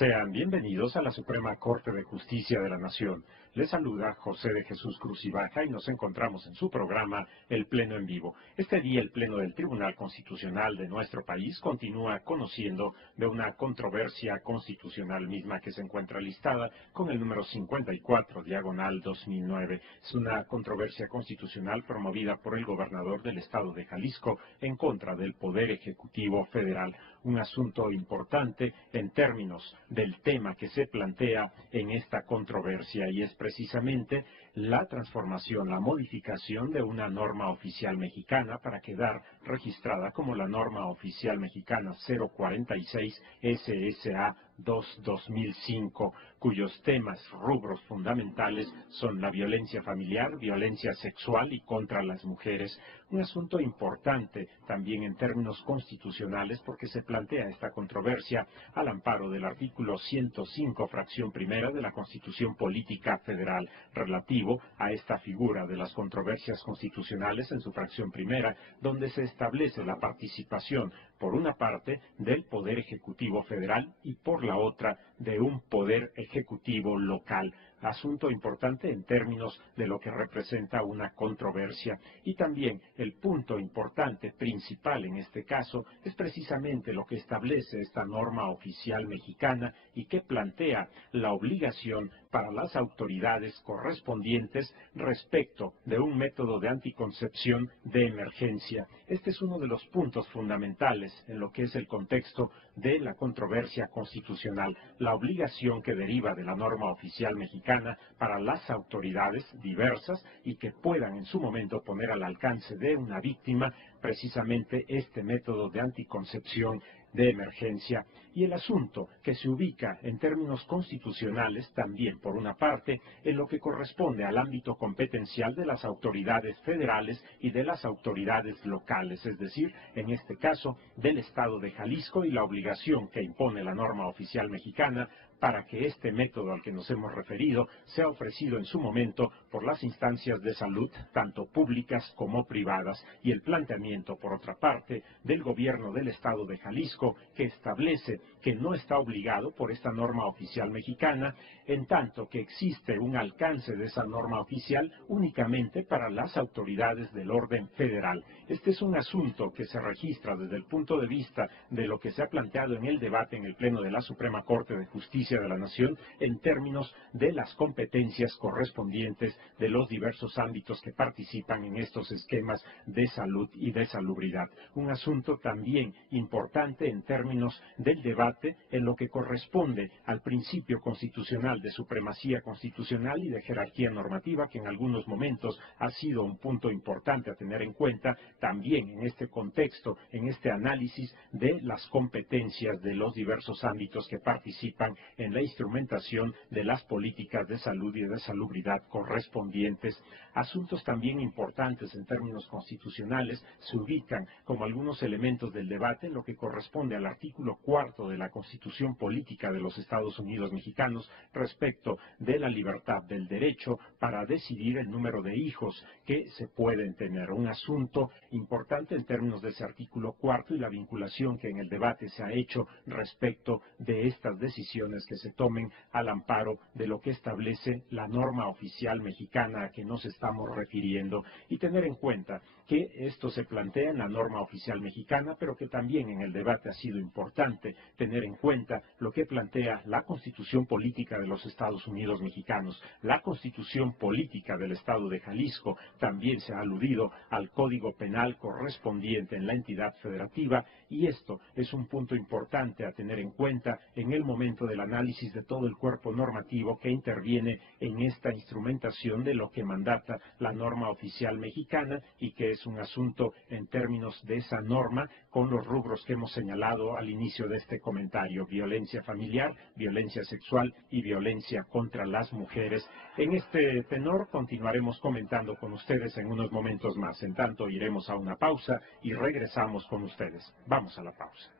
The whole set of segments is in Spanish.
Sean bienvenidos a la Suprema Corte de Justicia de la Nación. Les saluda José de Jesús Cruz y Baja y nos encontramos en su programa El Pleno en Vivo. Este día el Pleno del Tribunal Constitucional de nuestro país continúa conociendo de una controversia constitucional misma que se encuentra listada con el número 54, diagonal 2009. Es una controversia constitucional promovida por el gobernador del estado de Jalisco en contra del Poder Ejecutivo Federal. Un asunto importante en términos del tema que se plantea en esta controversia y es precisamente la transformación, la modificación de una norma oficial mexicana para quedar registrada como la norma oficial mexicana 046 SSA 2-2005, cuyos temas, rubros fundamentales son la violencia familiar, violencia sexual y contra las mujeres. Un asunto importante también en términos constitucionales porque se plantea esta controversia al amparo del artículo 105, fracción primera de la Constitución Política Federal, relativo a esta figura de las controversias constitucionales en su fracción primera, donde se establece la participación, por una parte, del Poder Ejecutivo Federal y por la otra, de un Poder Ejecutivo local. Asunto importante en términos de lo que representa una controversia. Y también el punto importante, principal en este caso, es precisamente lo que establece esta norma oficial mexicana y que plantea la obligación para las autoridades correspondientes respecto de un método de anticoncepción de emergencia. Este es uno de los puntos fundamentales en lo que es el contexto de la controversia constitucional, la obligación que deriva de la norma oficial mexicana para las autoridades diversas y que puedan en su momento poner al alcance de una víctima precisamente este método de anticoncepción de emergencia, y el asunto que se ubica en términos constitucionales también, por una parte, en lo que corresponde al ámbito competencial de las autoridades federales y de las autoridades locales, es decir, en este caso, del Estado de Jalisco y la obligación que impone la norma oficial mexicana para que este método al que nos hemos referido sea ofrecido en su momento por las instancias de salud, tanto públicas como privadas, y el planteamiento, por otra parte, del gobierno del Estado de Jalisco, que establece que no está obligado por esta norma oficial mexicana, en tanto que existe un alcance de esa norma oficial únicamente para las autoridades del orden federal. Este es un asunto que se registra desde el punto de vista de lo que se ha planteado en el debate en el Pleno de la Suprema Corte de Justicia de la Nación en términos de las competencias correspondientes de los diversos ámbitos que participan en estos esquemas de salud y de salubridad. Un asunto también importante en términos del debate en lo que corresponde al principio constitucional de supremacía constitucional y de jerarquía normativa, que en algunos momentos ha sido un punto importante a tener en cuenta también en este contexto, en este análisis de las competencias de los diversos ámbitos que participan en la instrumentación de las políticas de salud y de salubridad correspondientes. Asuntos también importantes en términos constitucionales se ubican como algunos elementos del debate en lo que corresponde al artículo 4 de la Constitución Política de los Estados Unidos Mexicanos respecto de la libertad del derecho para decidir el número de hijos que se pueden tener. Un asunto importante en términos de ese artículo 4 y la vinculación que en el debate se ha hecho respecto de estas decisiones que se tomen al amparo de lo que establece la norma oficial mexicana a que nos estamos refiriendo, y tener en cuenta que esto se plantea en la norma oficial mexicana, pero que también en el debate ha sido importante tener en cuenta lo que plantea la Constitución Política de los Estados Unidos Mexicanos, la Constitución Política del Estado de Jalisco. También se ha aludido al Código Penal correspondiente en la entidad federativa, y esto es un punto importante a tener en cuenta en el momento del análisis de todo el cuerpo normativo que interviene en esta instrumentación de lo que mandata la norma oficial mexicana, y que es un asunto en términos de esa norma con los rubros que hemos señalado al inicio de este comentario: violencia familiar, violencia sexual y violencia contra las mujeres. En este tenor continuaremos comentando con ustedes en unos momentos más. En tanto, iremos a una pausa y regresamos con ustedes. Vamos a la pausa.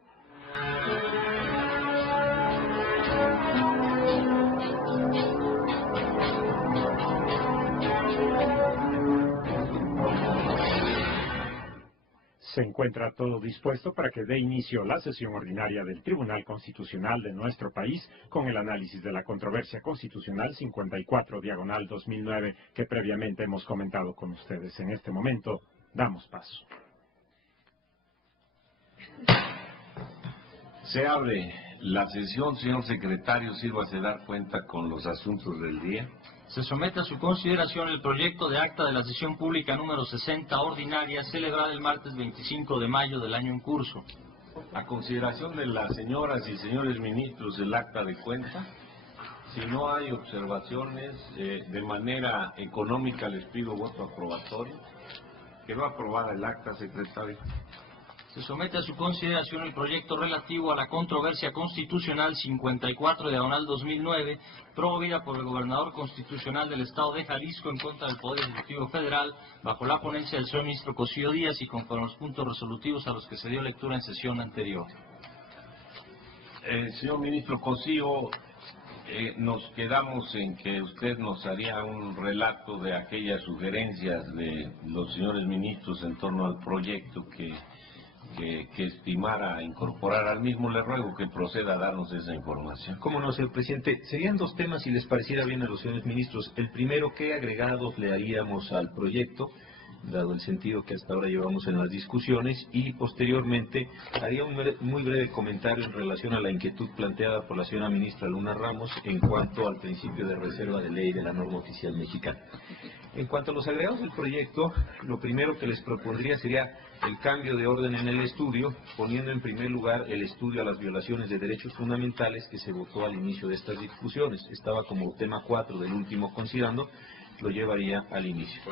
Se encuentra todo dispuesto para que dé inicio la sesión ordinaria del Tribunal Constitucional de nuestro país con el análisis de la controversia constitucional 54/2009 que previamente hemos comentado con ustedes. En este momento, damos paso. Se abre la sesión. Señor secretario, sírvase dar cuenta con los asuntos del día. Se somete a su consideración el proyecto de acta de la sesión pública número 60 ordinaria celebrada el martes 25 de mayo del año en curso. A consideración de las señoras y señores ministros el acta de cuenta. Si no hay observaciones, de manera económica les pido voto aprobatorio. Quedó aprobada el acta, secretario. Se somete a su consideración el proyecto relativo a la controversia constitucional 54/2009, promovida por el gobernador constitucional del Estado de Jalisco en contra del Poder Ejecutivo Federal, bajo la ponencia del señor ministro Cosío Díaz y conforme a los puntos resolutivos a los que se dio lectura en sesión anterior. Señor ministro Cosío, nos quedamos en que usted nos haría un relato de aquellas sugerencias de los señores ministros en torno al proyecto que estimara incorporar al mismo. Le ruego que proceda a darnos esa información. Cómo no, señor presidente. Serían dos temas, si les pareciera bien a los señores ministros. El primero, ¿qué agregados le haríamos al proyecto, dado el sentido que hasta ahora llevamos en las discusiones? Y posteriormente haría un muy breve comentario en relación a la inquietud planteada por la señora ministra Luna Ramos en cuanto al principio de reserva de ley de la norma oficial mexicana. En cuanto a los agregados del proyecto, lo primero que les propondría sería el cambio de orden en el estudio, poniendo en primer lugar el estudio a las violaciones de derechos fundamentales que se votó al inicio de estas discusiones. Estaba como tema 4 del último considerando, lo llevaría al inicio.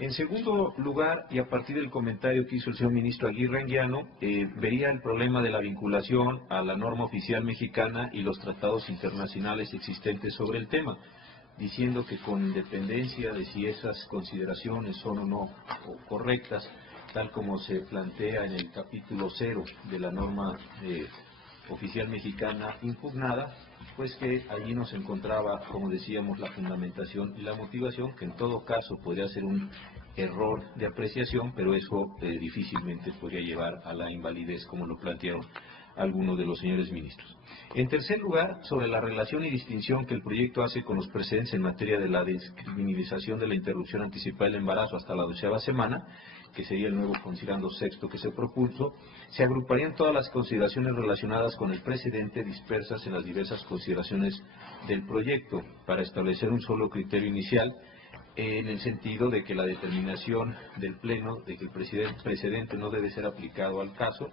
En segundo lugar, y a partir del comentario que hizo el señor ministro Aguirre Anguiano, vería el problema de la vinculación a la norma oficial mexicana y los tratados internacionales existentes sobre el tema, diciendo que con independencia de si esas consideraciones son o no correctas, tal como se plantea en el capítulo 0 de la norma oficial mexicana impugnada, pues que allí nos encontraba, como decíamos, la fundamentación y la motivación, que en todo caso podría ser un error de apreciación, pero eso difícilmente podría llevar a la invalidez, como lo plantearon algunos de los señores ministros. En tercer lugar, sobre la relación y distinción que el proyecto hace con los precedentes en materia de la descriminalización de la interrupción anticipada del embarazo hasta la 12ª semana, que sería el nuevo considerando sexto que se propuso, se agruparían todas las consideraciones relacionadas con el precedente dispersas en las diversas consideraciones del proyecto para establecer un solo criterio inicial, en el sentido de que la determinación del Pleno de que el precedente no debe ser aplicado al caso.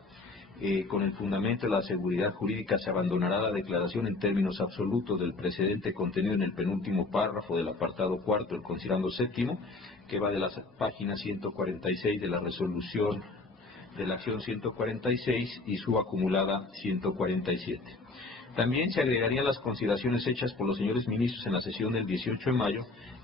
Con el fundamento de la seguridad jurídica se abandonará la declaración en términos absolutos del precedente contenido en el penúltimo párrafo del apartado cuarto del considerando séptimo, que va de la página 146 de la resolución de la acción 146 y su acumulada 147. También se agregarían las consideraciones hechas por los señores ministros en la sesión del 18 de mayo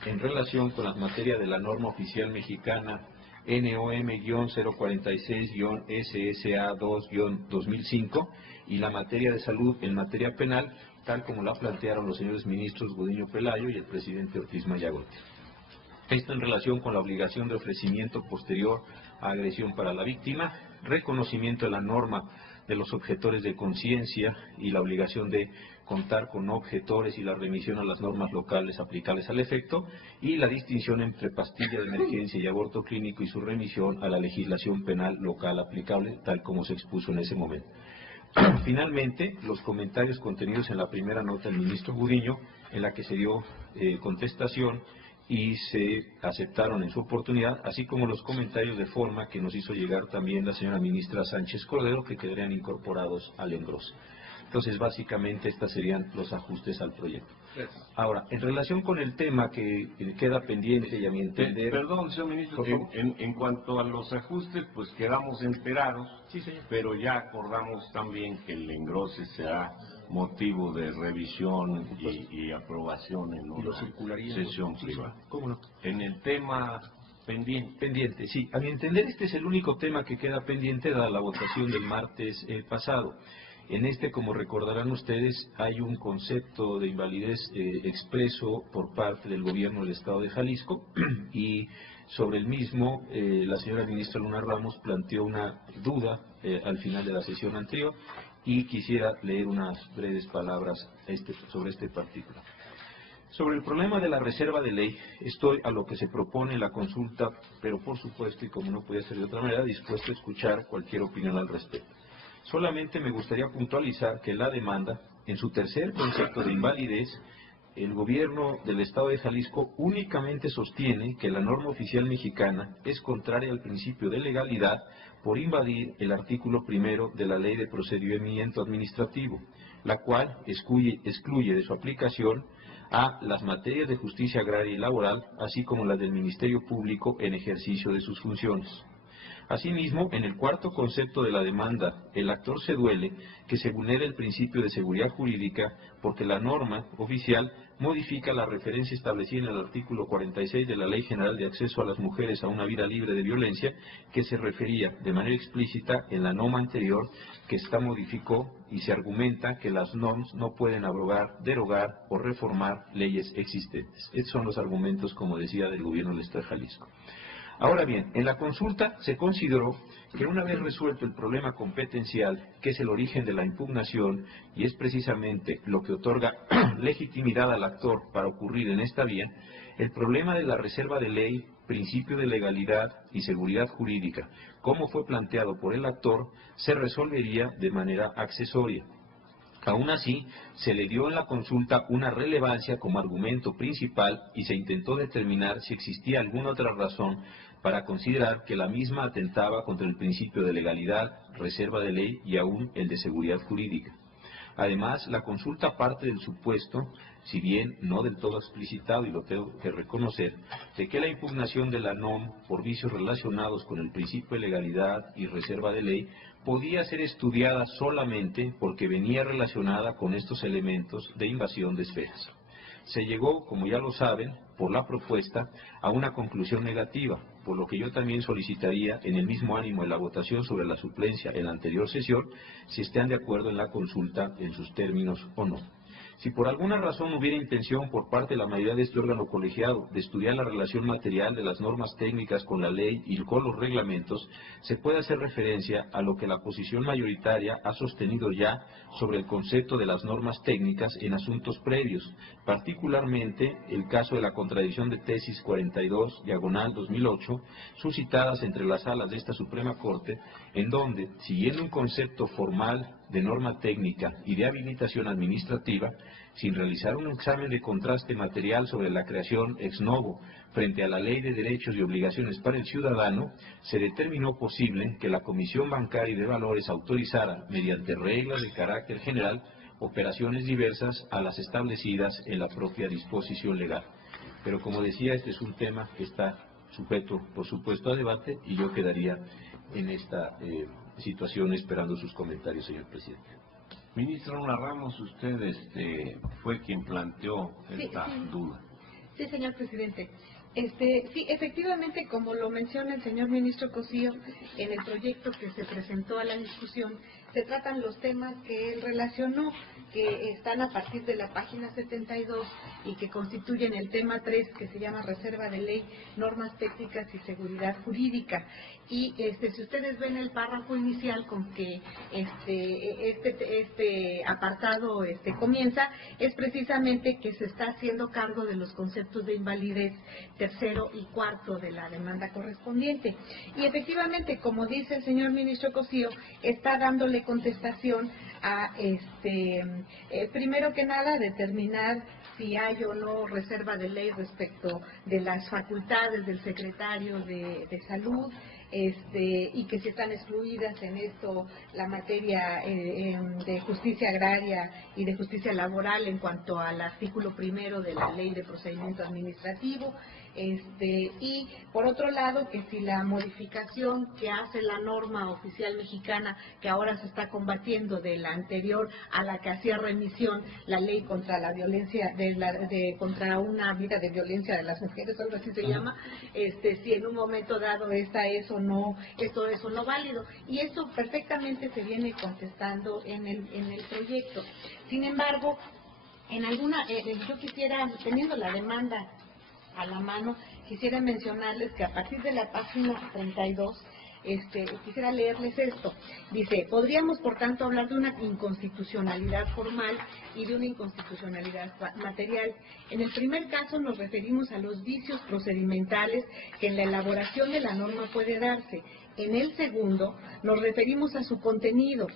en relación con la materia de la norma oficial mexicana NOM-046-SSA2-2005 y la materia de salud en materia penal, tal como la plantearon los señores ministros Gudiño Pelayo y el presidente Ortiz Mayagote. Esto en relación con la obligación de ofrecimiento posterior a agresión para la víctima, reconocimiento de la norma de los objetores de conciencia y la obligación de contar con objetores y la remisión a las normas locales aplicables al efecto, y la distinción entre pastilla de emergencia y aborto clínico y su remisión a la legislación penal local aplicable, tal como se expuso en ese momento. Finalmente, los comentarios contenidos en la primera nota del ministro Gudiño, en la que se dio contestación y se aceptaron en su oportunidad, así como los comentarios de forma que nos hizo llegar también la señora ministra Sánchez Cordero, que quedarían incorporados al engrose. Entonces, básicamente, estos serían los ajustes al proyecto. Ahora, en relación con el tema que queda pendiente y a mi entender... Perdón, señor ministro, en cuanto a los ajustes, pues quedamos enterados, sí, señor, pero ya acordamos también que el engrose será motivo de revisión y aprobación en una sesión privada. ¿Cómo no? En el tema pendiente, sí. A mi entender, este es el único tema que queda pendiente dada la votación del martes pasado. En este, como recordarán ustedes, hay un concepto de invalidez expreso por parte del gobierno del Estado de Jalisco y sobre el mismo la señora ministra Luna Ramos planteó una duda al final de la sesión anterior y quisiera leer unas breves palabras sobre este particular. Sobre el problema de la reserva de ley, estoy a lo que se propone en la consulta, pero por supuesto, y como no puede ser de otra manera, dispuesto a escuchar cualquier opinión al respecto. Solamente me gustaría puntualizar que la demanda, en su tercer concepto de invalidez, el gobierno del Estado de Jalisco únicamente sostiene que la norma oficial mexicana es contraria al principio de legalidad por invadir el artículo 1 de la Ley de Procedimiento Administrativo, la cual excluye de su aplicación a las materias de justicia agraria y laboral, así como las del Ministerio Público en ejercicio de sus funciones. Asimismo, en el cuarto concepto de la demanda, el actor se duele que se vulnere el principio de seguridad jurídica porque la norma oficial modifica la referencia establecida en el artículo 46 de la Ley General de Acceso a las Mujeres a una Vida Libre de Violencia, que se refería de manera explícita en la norma anterior, que esta modificó y se argumenta que las normas no pueden abrogar, derogar o reformar leyes existentes. Estos son los argumentos, como decía, del gobierno del Estado de Jalisco. Ahora bien, en la consulta se consideró que una vez resuelto el problema competencial, que es el origen de la impugnación y es precisamente lo que otorga legitimidad al actor para ocurrir en esta vía, el problema de la reserva de ley, principio de legalidad y seguridad jurídica, como fue planteado por el actor, se resolvería de manera accesoria. Aún así, se le dio en la consulta una relevancia como argumento principal y se intentó determinar si existía alguna otra razón para considerar que la misma atentaba contra el principio de legalidad, reserva de ley y aún el de seguridad jurídica. Además, la consulta parte del supuesto, si bien no del todo explicitado, y lo tengo que reconocer, de que la impugnación de la NOM por vicios relacionados con el principio de legalidad y reserva de ley podía ser estudiada solamente porque venía relacionada con estos elementos de invasión de esferas. Se llegó, como ya lo saben, por la propuesta, a una conclusión negativa, por lo que yo también solicitaría en el mismo ánimo de la votación sobre la suplencia en la anterior sesión, si están de acuerdo en la consulta en sus términos o no. Si por alguna razón hubiera intención por parte de la mayoría de este órgano colegiado de estudiar la relación material de las normas técnicas con la ley y con los reglamentos, se puede hacer referencia a lo que la posición mayoritaria ha sostenido ya sobre el concepto de las normas técnicas en asuntos previos, particularmente el caso de la contradicción de tesis 42/2008, suscitadas entre las salas de esta Suprema Corte, en donde, siguiendo un concepto formal de norma técnica y de habilitación administrativa, sin realizar un examen de contraste material sobre la creación ex novo frente a la Ley de Derechos y Obligaciones para el Ciudadano, se determinó posible que la Comisión Bancaria y de Valores autorizara, mediante reglas de carácter general, operaciones diversas a las establecidas en la propia disposición legal. Pero como decía, este es un tema que está sujeto, por supuesto, a debate y yo quedaría en esta situación esperando sus comentarios, señor presidente. Ministra Luna Ramos, usted fue quien planteó esta duda. Sí, señor presidente. Sí, efectivamente, como lo menciona el señor ministro Cosío, en el proyecto que se presentó a la discusión, se tratan los temas que él relacionó, que están a partir de la página 72 y que constituyen el tema 3, que se llama Reserva de Ley, Normas Técnicas y Seguridad Jurídica. Y si ustedes ven el párrafo inicial con que este apartado comienza, es precisamente que se está haciendo cargo de los conceptos de invalidez tercero y cuarto de la demanda correspondiente. Y efectivamente, como dice el señor ministro Cosío, está dándole contestación a primero que nada determinar si hay o no reserva de ley respecto de las facultades del secretario de Salud, y que si están excluidas en esto la materia de justicia agraria y de justicia laboral en cuanto al artículo 1 de la Ley de Procedimiento Administrativo, y por otro lado que si la modificación que hace la norma oficial mexicana, que ahora se está combatiendo, de la anterior a la que hacía remisión la ley contra la violencia contra una vida de violencia de las mujeres, algo así se llama, si en un momento dado esta es o no, es o no válido. Y esto perfectamente se viene contestando en el proyecto. Sin embargo, yo quisiera, teniendo la demanda a la mano, quisiera mencionarles que a partir de la página 32, quisiera leerles esto. Dice, podríamos por tanto hablar de una inconstitucionalidad formal y de una inconstitucionalidad material. En el primer caso nos referimos a los vicios procedimentales que en la elaboración de la norma puede darse. En el segundo nos referimos a su contenido,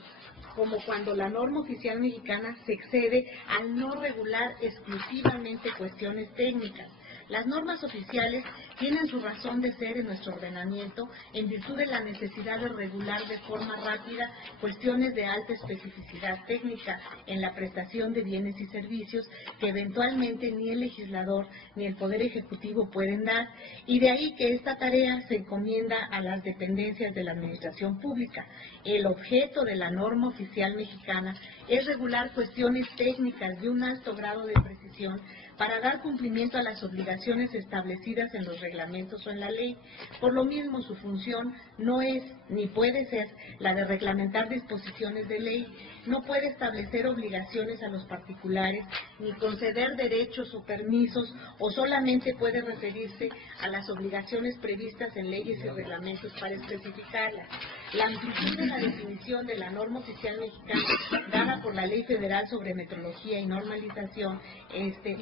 como cuando la norma oficial mexicana se excede al no regular exclusivamente cuestiones técnicas. Las normas oficiales tienen su razón de ser en nuestro ordenamiento en virtud de la necesidad de regular de forma rápida cuestiones de alta especificidad técnica en la prestación de bienes y servicios que eventualmente ni el legislador ni el Poder Ejecutivo pueden dar, y de ahí que esta tarea se encomienda a las dependencias de la Administración Pública. El objeto de la norma oficial mexicana es regular cuestiones técnicas de un alto grado de precisión para dar cumplimiento a las obligaciones establecidas en los reglamentos o en la ley. Por lo mismo, su función no es ni puede ser la de reglamentar disposiciones de ley, no puede establecer obligaciones a los particulares, ni conceder derechos o permisos, o solamente puede referirse a las obligaciones previstas en leyes y reglamentos para especificarlas. La amplitud de la definición de la norma oficial mexicana dada por la Ley Federal sobre Metrología y Normalización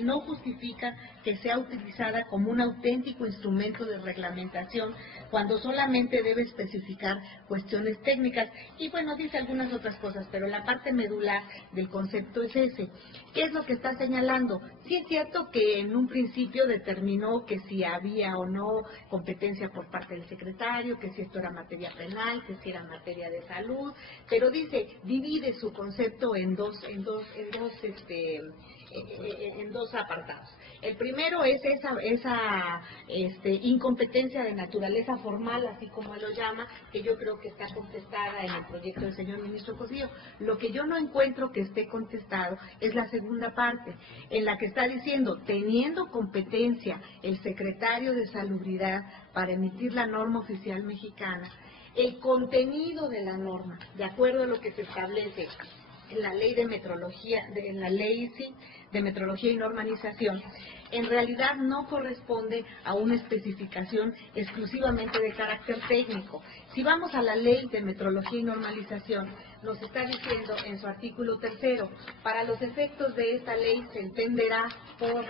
no justifica que sea utilizada como un auténtico instrumento de reglamentación cuando solamente debe especificar cuestiones técnicas. Y bueno, dice algunas otras cosas, pero la parte medular del concepto es ese. ¿Qué es lo que está señalando? Sí es cierto que en un principio determinó que si había o no competencia por parte del secretario, que si esto era materia penal, que si era materia de salud, pero dice, divide su concepto en dos apartados. El primero es esa incompetencia de naturaleza formal, así como él lo llama, que yo creo que está contestada en el proyecto del señor ministro Cosío. Lo que yo no encuentro que esté contestado es la segunda parte, en la que está diciendo, teniendo competencia el secretario de Salubridad para emitir la norma oficial mexicana, el contenido de la norma, de acuerdo a lo que se establece en la ley de metrología, en la ley de metrología y normalización, en realidad no corresponde a una especificación exclusivamente de carácter técnico. Si vamos a la ley de metrología y normalización, nos está diciendo en su artículo 3, para los efectos de esta ley se entenderá por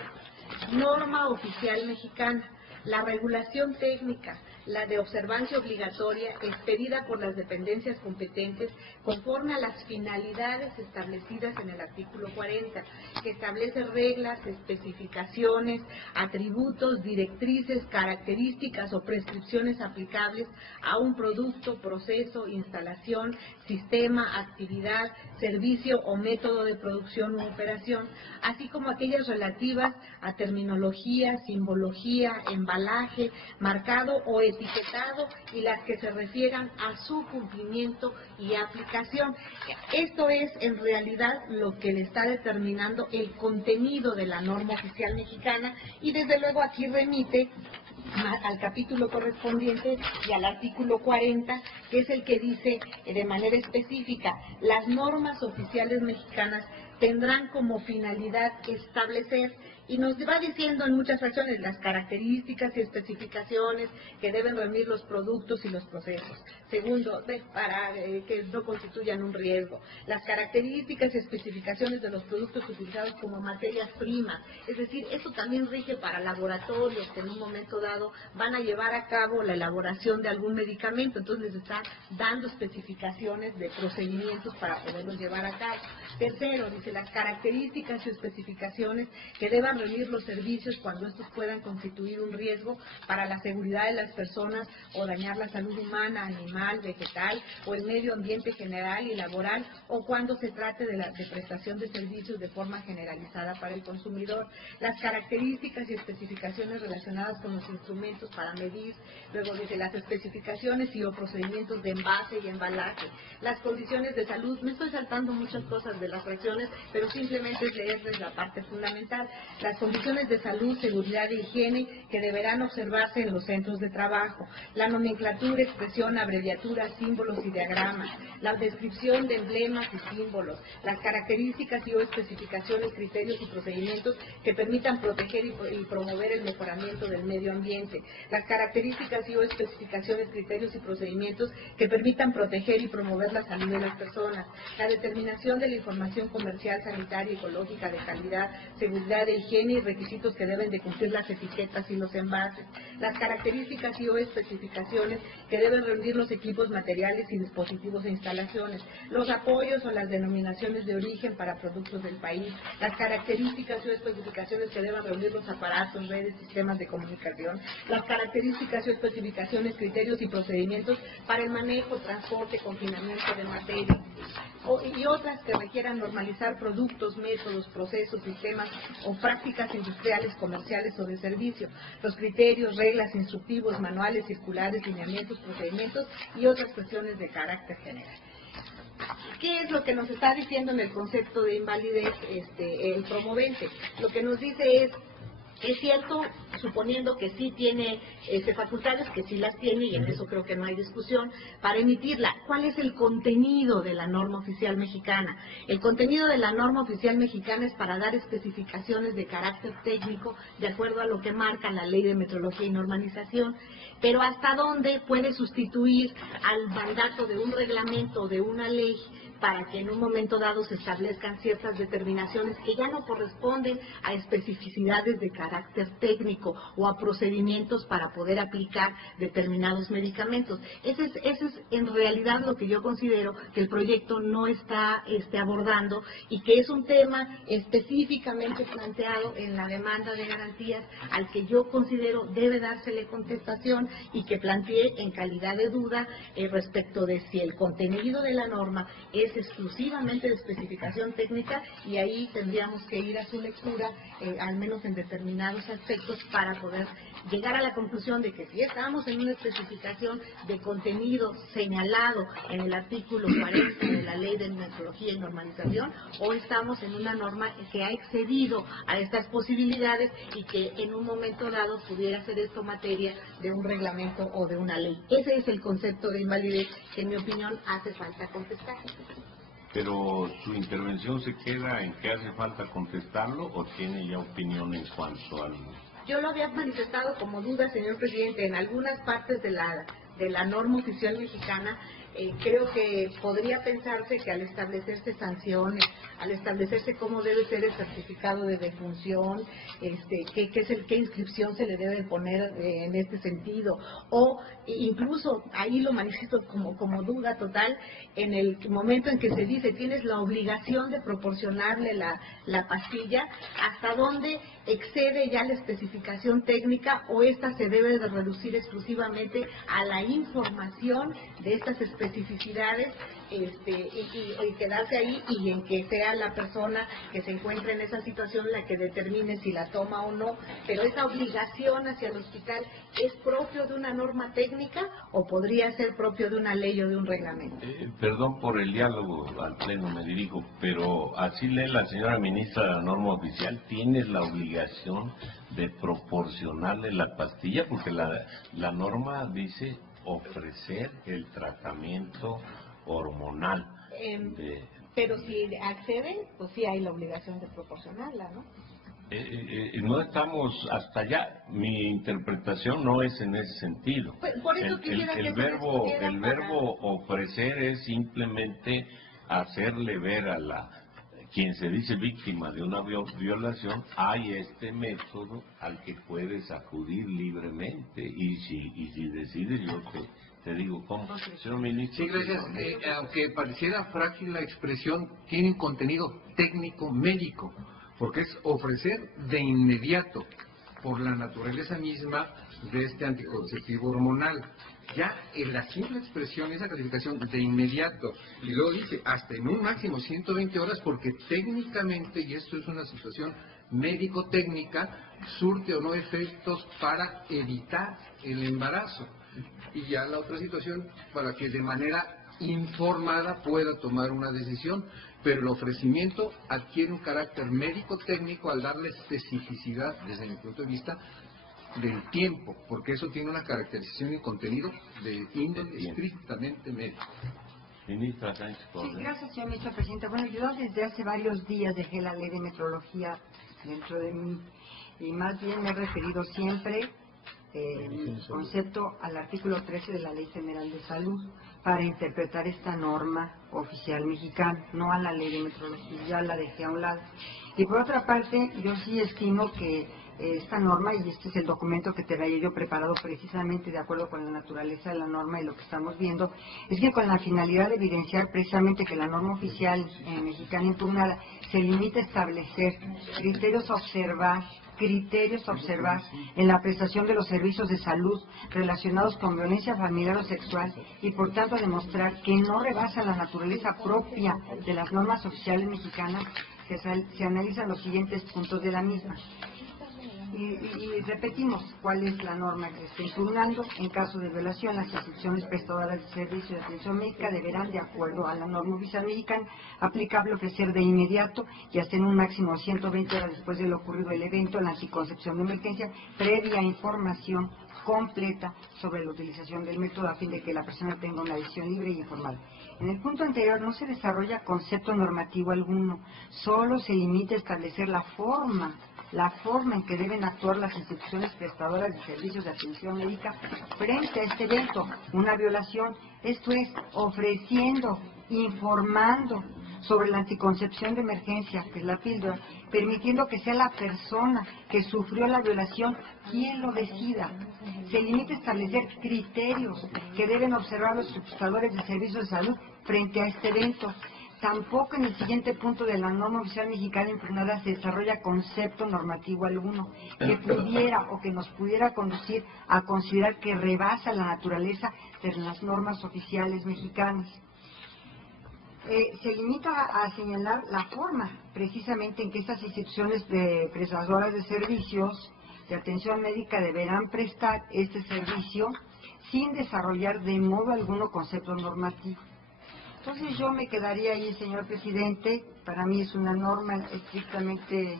norma oficial mexicana la regulación técnica, la de observancia obligatoria expedida por las dependencias competentes conforme a las finalidades establecidas en el artículo 40, que establece reglas, especificaciones, atributos, directrices, características o prescripciones aplicables a un producto, proceso, instalación, sistema, actividad, servicio o método de producción u operación, así como aquellas relativas a terminología, simbología, embalaje, marcado o etiquetado y las que se refieran a su cumplimiento y aplicación. Esto es en realidad lo que le está determinando el contenido de la norma oficial mexicana, y desde luego aquí remite al capítulo correspondiente y al artículo 40, que es el que dice de manera específica, las normas oficiales mexicanas tendrán como finalidad establecer, y nos va diciendo en muchas fracciones las características y especificaciones que deben reunir los productos y los procesos. Segundo, para que no constituyan un riesgo. Las características y especificaciones de los productos utilizados como materias primas. Es decir, esto también rige para laboratorios que en un momento dado van a llevar a cabo la elaboración de algún medicamento. Entonces les está dando especificaciones de procedimientos para poderlos llevar a cabo. Tercero, dice las características y especificaciones que deban reunir los servicios cuando estos puedan constituir un riesgo para la seguridad de las personas o dañar la salud humana, animal, vegetal o el medio ambiente general y laboral, o cuando se trate de prestación de servicios de forma generalizada para el consumidor. Las características y especificaciones relacionadas con los instrumentos para medir, luego dice las especificaciones y o procedimientos de envase y embalaje, las condiciones de salud. Me estoy saltando muchas cosas de las fracciones, pero simplemente es leerles la parte fundamental. las condiciones de salud, seguridad e higiene que deberán observarse en los centros de trabajo, la nomenclatura, expresión, abreviaturas, símbolos y diagramas, la descripción de emblemas y símbolos, las características y o especificaciones, criterios y procedimientos que permitan proteger y promover el mejoramiento del medio ambiente, las características y o especificaciones, criterios y procedimientos que permitan proteger y promover la salud de las personas, la determinación de la información comercial, sanitaria, ecológica, de calidad, seguridad e higiene y requisitos que deben de cumplir las etiquetas y los envases, las características y o especificaciones que deben reunir los equipos, materiales y dispositivos e instalaciones, los apoyos o las denominaciones de origen para productos del país, las características y o especificaciones que deben reunir los aparatos, redes, sistemas de comunicación, las características y especificaciones, criterios y procedimientos para el manejo, transporte, confinamiento de materia, y otras que requieran normalizar productos, métodos, procesos, sistemas o prácticas industriales, comerciales o de servicio, los criterios, reglas, instructivos, manuales, circulares, lineamientos, procedimientos y otras cuestiones de carácter general. ¿Qué es lo que nos está diciendo en el concepto de invalidez el promovente? Lo que nos dice es cierto, suponiendo que sí tiene facultades, que sí las tiene, y en eso creo que no hay discusión, para emitirla. ¿Cuál es el contenido de la norma oficial mexicana? El contenido de la norma oficial mexicana es para dar especificaciones de carácter técnico de acuerdo a lo que marca la Ley de Metrología y Normalización, pero hasta dónde puede sustituir al mandato de un reglamento o de una ley para que en un momento dado se establezcan ciertas determinaciones que ya no corresponden a especificidades de carácter técnico o a procedimientos para poder aplicar determinados medicamentos. Ese es en realidad lo que yo considero que el proyecto no está abordando, y que es un tema específicamente planteado en la demanda de garantías al que yo considero debe dársele contestación, y que planteé en calidad de duda respecto de si el contenido de la norma es exclusivamente de especificación técnica, y ahí tendríamos que ir a su lectura, al menos en determinados aspectos, para poder llegar a la conclusión de que si estamos en una especificación de contenido señalado en el artículo 40 de la Ley de Metrología y Normalización, o estamos en una norma que ha excedido a estas posibilidades y que en un momento dado pudiera ser esto materia de un reglamento o de una ley. Ese es el concepto de invalidez que, en mi opinión, hace falta contestar. Pero su intervención se queda en que hace falta contestarlo, o tiene ya opinión en cuanto al... Yo lo había manifestado como duda, señor presidente, en algunas partes de la norma oficial mexicana. Creo que podría pensarse que al establecerse sanciones, al establecerse cómo debe ser el certificado de defunción, qué inscripción se le debe poner en este sentido, o incluso ahí lo manifiesto como duda total, en el momento en que se dice tienes la obligación de proporcionarle la pastilla, hasta dónde excede ya la especificación técnica, o esta se debe de reducir exclusivamente a la información de estas especificidades, y quedarse ahí, y en que sea la persona que se encuentre en esa situación la que determine si la toma o no. Pero esa obligación hacia el hospital, ¿es propio de una norma técnica o podría ser propio de una ley o de un reglamento? Perdón por el diálogo, al pleno me dirijo, pero así lee la señora ministra de la norma oficial: tienes la obligación de proporcionarle la pastilla, porque la norma dice ofrecer el tratamiento hormonal. Pero si acceden, pues sí hay la obligación de proporcionarla, ¿no? No estamos hasta allá. Mi interpretación no es en ese sentido. Pues, por eso el verbo ofrecer es simplemente hacerle ver a quien se dice víctima de una violación, hay este método al que puedes acudir libremente, y si decides, yo te digo cómo. Señor ministro. Sí, gracias. Aunque pareciera frágil la expresión, tiene contenido técnico médico, porque es ofrecer de inmediato, por la naturaleza misma de este anticonceptivo hormonal. Ya en la simple expresión, esa clasificación de inmediato, y luego dice hasta en un máximo 120 horas, porque técnicamente, y esto es una situación médico-técnica, surte o no efectos para evitar el embarazo. Y ya la otra situación, para que de manera informada pueda tomar una decisión, pero el ofrecimiento adquiere un carácter médico-técnico al darle especificidad, desde mi punto de vista, del tiempo, porque eso tiene una caracterización y contenido de índole estrictamente médico. Ministra Sánchez Sí, Cordero. gracias, señor vicepresidente. Bueno, yo desde hace varios días dejé la ley de metrología dentro de mí y más bien me he referido siempre el concepto al artículo 13 de la Ley General de Salud para interpretar esta norma oficial mexicana, no a la ley de metrología, ya la dejé a un lado. Y por otra parte, yo sí estimo que esta norma, y este es el documento que traía yo preparado precisamente de acuerdo con la naturaleza de la norma y lo que estamos viendo, es que con la finalidad de evidenciar precisamente que la norma oficial mexicana impugnada se limita a establecer criterios a observar en la prestación de los servicios de salud relacionados con violencia familiar o sexual y por tanto demostrar que no rebasa la naturaleza propia de las normas oficiales mexicanas, se analizan los siguientes puntos de la misma. Y repetimos cuál es la norma que se está impugnando. En caso de violación, las instituciones prestadoras de servicios de atención médica deberán, de acuerdo a la norma oficial mexicana aplicable, ofrecer de inmediato y hasta en un máximo de 120 horas después de lo ocurrido el evento la anticoncepción de emergencia, previa información completa sobre la utilización del método a fin de que la persona tenga una decisión libre y informada. En el punto anterior no se desarrolla concepto normativo alguno, solo se limita a establecer la forma en que deben actuar las instituciones prestadoras de servicios de atención médica frente a este evento, una violación, esto es, ofreciendo, informando sobre la anticoncepción de emergencia, que es la píldora, permitiendo que sea la persona que sufrió la violación quien lo decida. Se limita a establecer criterios que deben observar los prestadores de servicios de salud frente a este evento. Tampoco en el siguiente punto de la norma oficial mexicana impugnada se desarrolla concepto normativo alguno que pudiera o que nos pudiera conducir a considerar que rebasa la naturaleza de las normas oficiales mexicanas. Se limita a señalar la forma precisamente en que estas instituciones prestadoras de servicios de atención médica deberán prestar este servicio sin desarrollar de modo alguno concepto normativo. Entonces yo me quedaría ahí, señor presidente. Para mí es una norma estrictamente,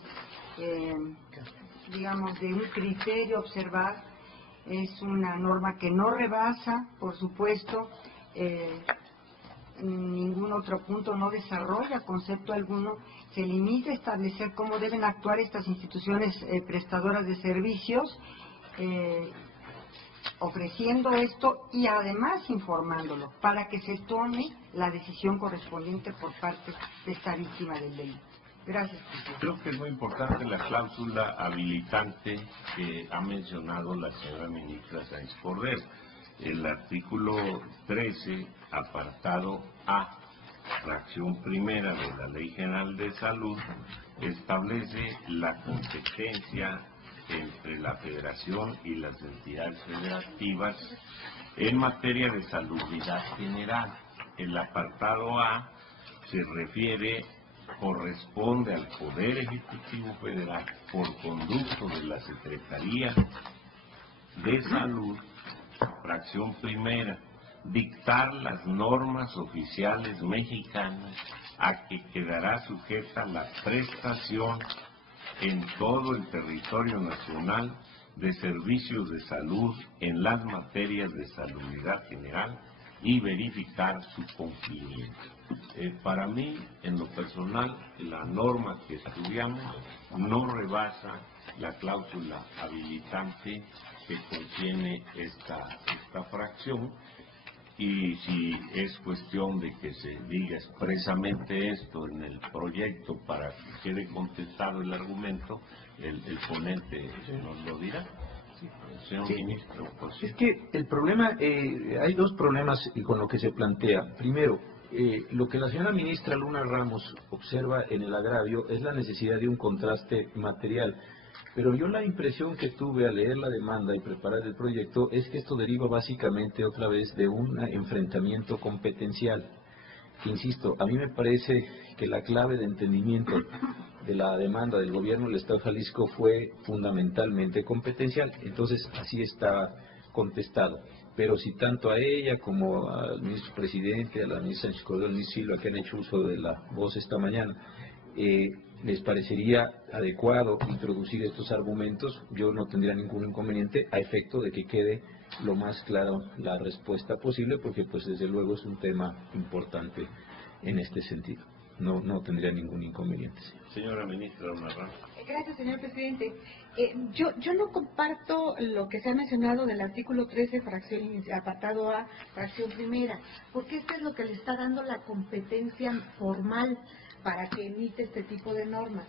digamos, de un criterio a observar. Es una norma que no rebasa, por supuesto, ningún otro punto, no desarrolla concepto alguno. Se limita a establecer cómo deben actuar estas instituciones prestadoras de servicios, ofreciendo esto y además informándolo para que se tome la decisión correspondiente por parte de esta víctima del delito. Gracias, presidente. Creo que es muy importante la cláusula habilitante que ha mencionado la señora ministra Sánchez Cordero. El artículo 13, apartado A, fracción primera de la Ley General de Salud, establece la competencia entre la Federación y las entidades federativas en materia de salubridad general. El apartado A se refiere, corresponde al Poder Ejecutivo Federal por conducto de la Secretaría de Salud, fracción primera, dictar las normas oficiales mexicanas a que quedará sujeta la prestación en todo el territorio nacional de servicios de salud en las materias de salubridad general y verificar su cumplimiento. Para mí, en lo personal, la norma que estudiamos no rebasa la cláusula habilitante que contiene esta fracción, y si es cuestión de que se diga expresamente esto en el proyecto para que quede contestado el argumento, el ponente nos lo dirá. Señor ministro, pues, es que el problema, hay dos problemas con lo que se plantea. Primero, lo que la señora ministra Luna Ramos observa en el agravio es la necesidad de un contraste material. Pero yo la impresión que tuve al leer la demanda y preparar el proyecto es que esto deriva básicamente otra vez de un enfrentamiento competencial. Insisto, a mí me parece que la clave de entendimiento de la demanda del gobierno del Estado de Jalisco fue fundamentalmente competencial. Entonces, así está contestado. pero si tanto a ella como al ministro presidente, a la ministra Sánchez Cordero, al ministro Silva, que han hecho uso de la voz esta mañana, les parecería adecuado introducir estos argumentos, yo no tendría ningún inconveniente a efecto de que quede lo más claro la respuesta posible, porque pues desde luego es un tema importante en este sentido. No tendría ningún inconveniente. Señora ministra, una razón. Gracias, señor presidente. Yo no comparto lo que se ha mencionado del artículo 13, apartado A, fracción primera, porque esto es lo que le está dando la competencia formal para que emite este tipo de normas.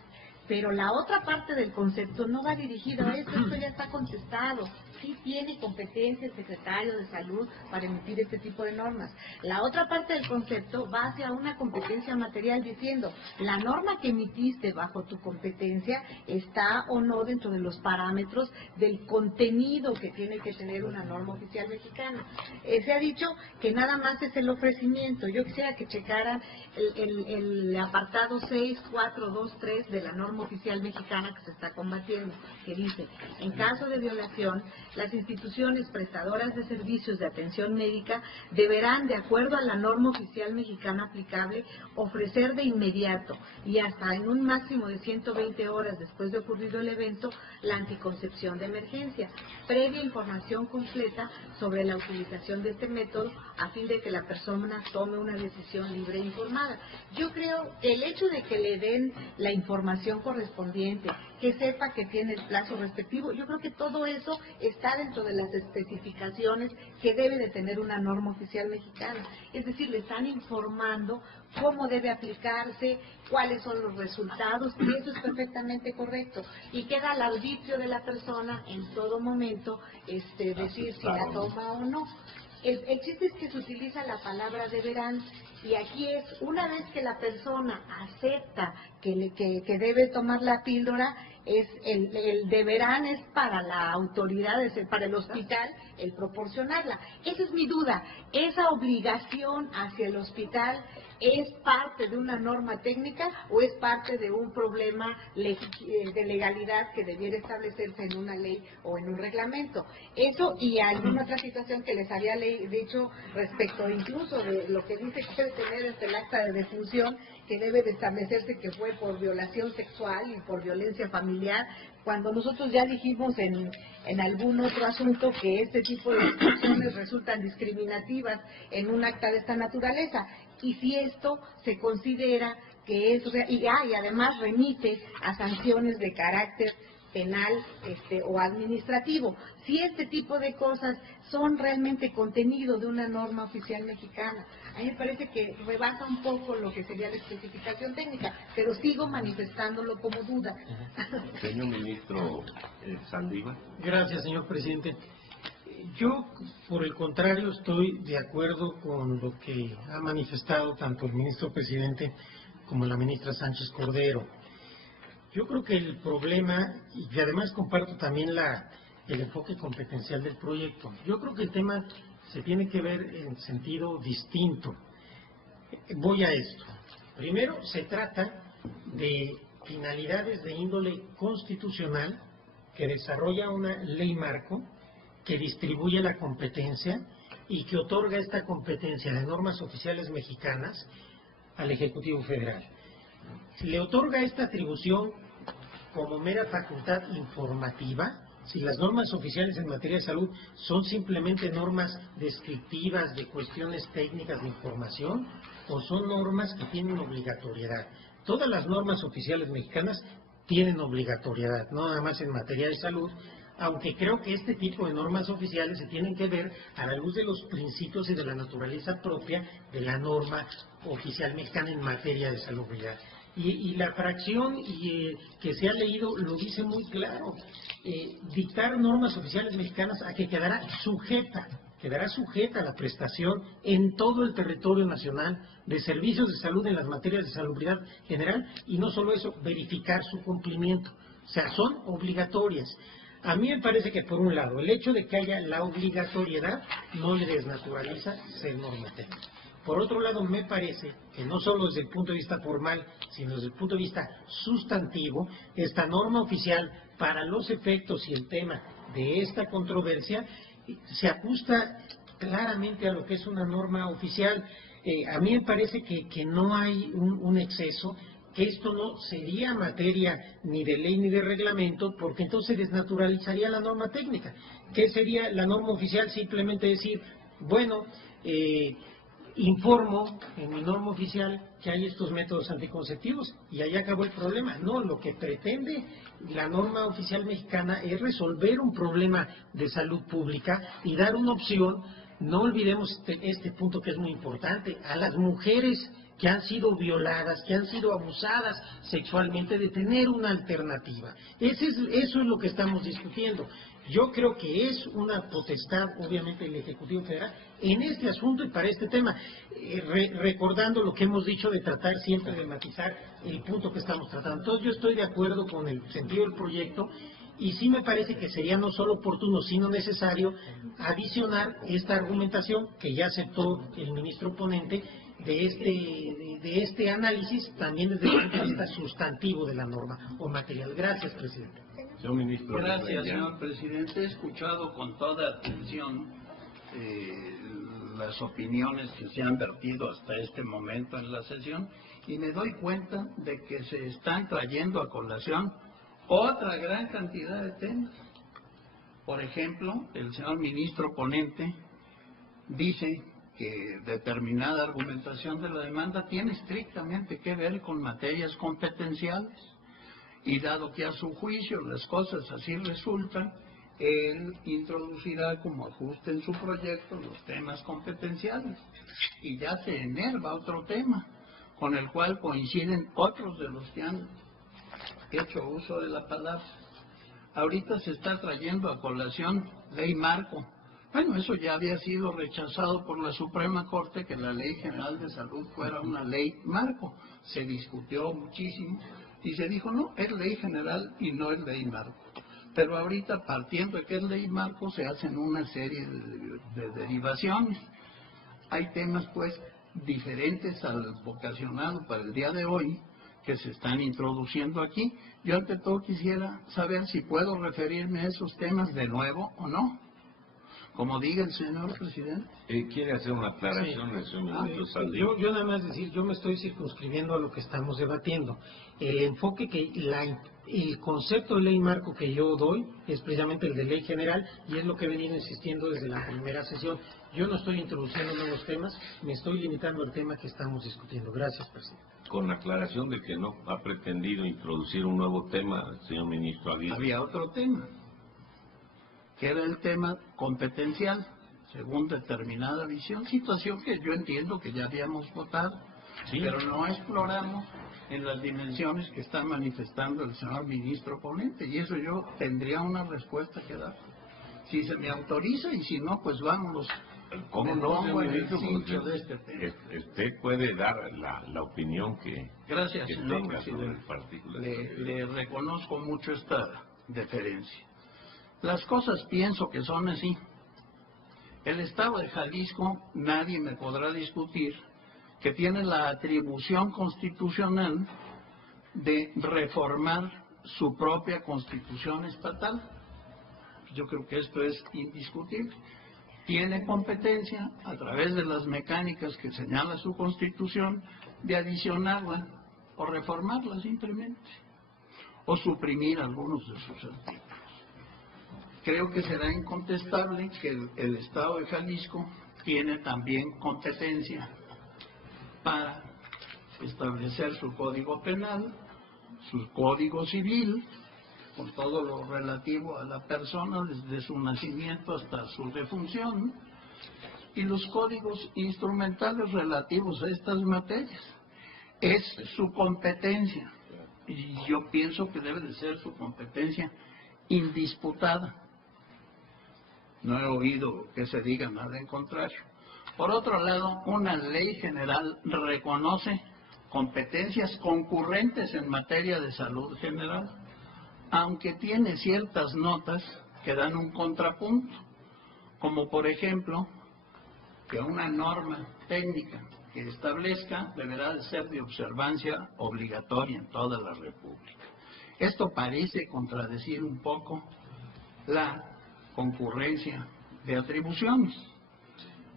Pero la otra parte del concepto no va dirigido a esto ya está contestado. Sí tiene competencia el secretario de Salud para emitir este tipo de normas. La otra parte del concepto va hacia una competencia material diciendo, la norma que emitiste bajo tu competencia está o no dentro de los parámetros del contenido que tiene que tener una norma oficial mexicana. Se ha dicho que nada más es el ofrecimiento. Yo quisiera que checaran el apartado 6.4.2.3 de la norma oficial mexicana que se está combatiendo, que dice, en caso de violación, las instituciones prestadoras de servicios de atención médica deberán, de acuerdo a la norma oficial mexicana aplicable, ofrecer de inmediato y hasta en un máximo de 120 horas después de ocurrido el evento, la anticoncepción de emergencia, previa información completa sobre la utilización de este método a fin de que la persona tome una decisión libre e informada. Yo creo que el hecho de que le den la información correspondiente, que sepa que tiene el plazo respectivo, yo creo que todo eso está dentro de las especificaciones que debe de tener una norma oficial mexicana. Es decir, le están informando cómo debe aplicarse, cuáles son los resultados, y eso es perfectamente correcto. Y queda al arbitrio de la persona en todo momento decir si la toma o no. El chiste es que se utiliza la palabra deberán, y aquí es, una vez que la persona acepta que debe tomar la píldora, el deberán es para la autoridad, es para el hospital, el proporcionarla. Esa es mi duda. ¿Esa obligación hacia el hospital es parte de una norma técnica o es parte de un problema de legalidad que debiera establecerse en una ley o en un reglamento? Eso y alguna otra situación que les había dicho respecto incluso de lo que dice que debe tener el acta de defunción, que debe de establecerse que fue por violación sexual y por violencia familiar, cuando nosotros ya dijimos en algún otro asunto que este tipo de instrucciones resultan discriminativas en un acta de esta naturaleza. Y si esto se considera que es y además remite a sanciones de carácter penal o administrativo, si este tipo de cosas son realmente contenido de una norma oficial mexicana. A mí me parece que rebasa un poco lo que sería la especificación técnica, pero sigo manifestándolo como duda. Señor ministro Saldívar. Gracias, señor presidente. Yo, por el contrario, estoy de acuerdo con lo que ha manifestado tanto el ministro presidente como la ministra Sánchez Cordero. Yo creo que el problema, y además comparto también el enfoque competencial del proyecto, yo creo que el tema se tiene que ver en sentido distinto. Voy a esto. Primero, se trata de finalidades de índole constitucional que desarrolla una ley marco que distribuye la competencia y que otorga esta competencia de normas oficiales mexicanas al Ejecutivo Federal. Le otorga esta atribución como mera facultad informativa. Si las normas oficiales en materia de salud son simplemente normas descriptivas de cuestiones técnicas de información o son normas que tienen obligatoriedad. Todas las normas oficiales mexicanas tienen obligatoriedad, no nada más en materia de salud, aunque creo que este tipo de normas oficiales se tienen que ver a la luz de los principios y de la naturaleza propia de la norma oficial mexicana en materia de salubridad. Y la fracción que se ha leído lo dice muy claro. Dictar normas oficiales mexicanas a que quedará sujeta a la prestación en todo el territorio nacional de servicios de salud en las materias de salubridad general, y no solo eso, verificar su cumplimiento. O sea, son obligatorias. A mí me parece que, por un lado, el hecho de que haya la obligatoriedad no le desnaturaliza ser norma técnica. Por otro lado, me parece que no solo desde el punto de vista formal, sino desde el punto de vista sustantivo, esta norma oficial, para los efectos y el tema de esta controversia, se ajusta claramente a lo que es una norma oficial. A mí me parece que no hay un exceso, que esto no sería materia ni de ley ni de reglamento, porque entonces desnaturalizaría la norma técnica. ¿Qué sería la norma oficial? Simplemente decir, bueno, informo en mi norma oficial que hay estos métodos anticonceptivos y ahí acabó el problema. No, lo que pretende la norma oficial mexicana es resolver un problema de salud pública y dar una opción. No olvidemos este punto que es muy importante, a las mujeres que han sido violadas, que han sido abusadas sexualmente, de tener una alternativa. Eso es lo que estamos discutiendo. Yo creo que es una potestad, obviamente, del Ejecutivo Federal en este asunto y para este tema, recordando lo que hemos dicho de tratar siempre de matizar el punto que estamos tratando. Entonces yo estoy de acuerdo con el sentido del proyecto y sí me parece que sería no solo oportuno, sino necesario adicionar esta argumentación que ya aceptó el ministro ponente de este análisis también desde el punto de vista sustantivo de la norma o material. Gracias, presidente. Señor ministro. Gracias, señor presidente. He escuchado con toda atención las opiniones que se han vertido hasta este momento en la sesión y me doy cuenta de que se están trayendo a colación otra gran cantidad de temas. Por ejemplo, el señor ministro ponente dice que determinada argumentación de la demanda tiene estrictamente que ver con materias competenciales y dado que a su juicio las cosas así resultan, él introducirá como ajuste en su proyecto los temas competenciales y ya se enerva otro tema con el cual coinciden otros de los que han hecho uso de la palabra. Ahorita se está trayendo a colación ley marco. Bueno, eso ya había sido rechazado por la Suprema Corte, que la Ley General de Salud fuera una ley marco. Se discutió muchísimo y se dijo, no, es ley general y no es ley marco. Pero ahorita, partiendo de que es ley marco, se hacen una serie de derivaciones. Hay temas, pues, diferentes al vocacionado para el día de hoy, que se están introduciendo aquí. Yo ante todo quisiera saber si puedo referirme a esos temas de nuevo o no. Como diga el señor presidente. ¿Quiere hacer una aclaración, Sí. señor ministro Saldívar? Yo nada más decir, yo me estoy circunscribiendo a lo que estamos debatiendo. El enfoque el concepto de ley marco que yo doy es precisamente el de ley general y es lo que he venido insistiendo desde la primera sesión. Yo no estoy introduciendo nuevos temas, me estoy limitando al tema que estamos discutiendo. Gracias, presidente. Con la aclaración de que no ha pretendido introducir un nuevo tema, señor ministro Aguirre. Había otro tema, que era el tema competencial, según determinada visión, situación que yo entiendo que ya habíamos votado, sí, pero no exploramos en las dimensiones que está manifestando el señor ministro ponente, y eso yo tendría una respuesta que dar. Si se me autoriza y si no, pues vámonos. ¿Cómo no, señor ministro? De este tema. Usted puede dar la opinión que, gracias, que señor tenga sobre el presidente. particular. Le reconozco mucho esta deferencia. Las cosas pienso que son así. El Estado de Jalisco, nadie me podrá discutir, que tiene la atribución constitucional de reformar su propia constitución estatal. Yo creo que esto es indiscutible. Tiene competencia, a través de las mecánicas que señala su constitución, de adicionarla o reformarla simplemente, o suprimir algunos de sus artículos. Creo que será incontestable que el Estado de Jalisco tiene también competencia para establecer su código penal, su código civil, con todo lo relativo a la persona desde su nacimiento hasta su defunción, y los códigos instrumentales relativos a estas materias. Es su competencia, y yo pienso que debe de ser su competencia indisputada. No he oído que se diga nada en contrario. Por otro lado, una ley general reconoce competencias concurrentes en materia de salud general, aunque tiene ciertas notas que dan un contrapunto, como por ejemplo, que una norma técnica que establezca deberá de ser de observancia obligatoria en toda la República. Esto parece contradecir un poco la concurrencia de atribuciones.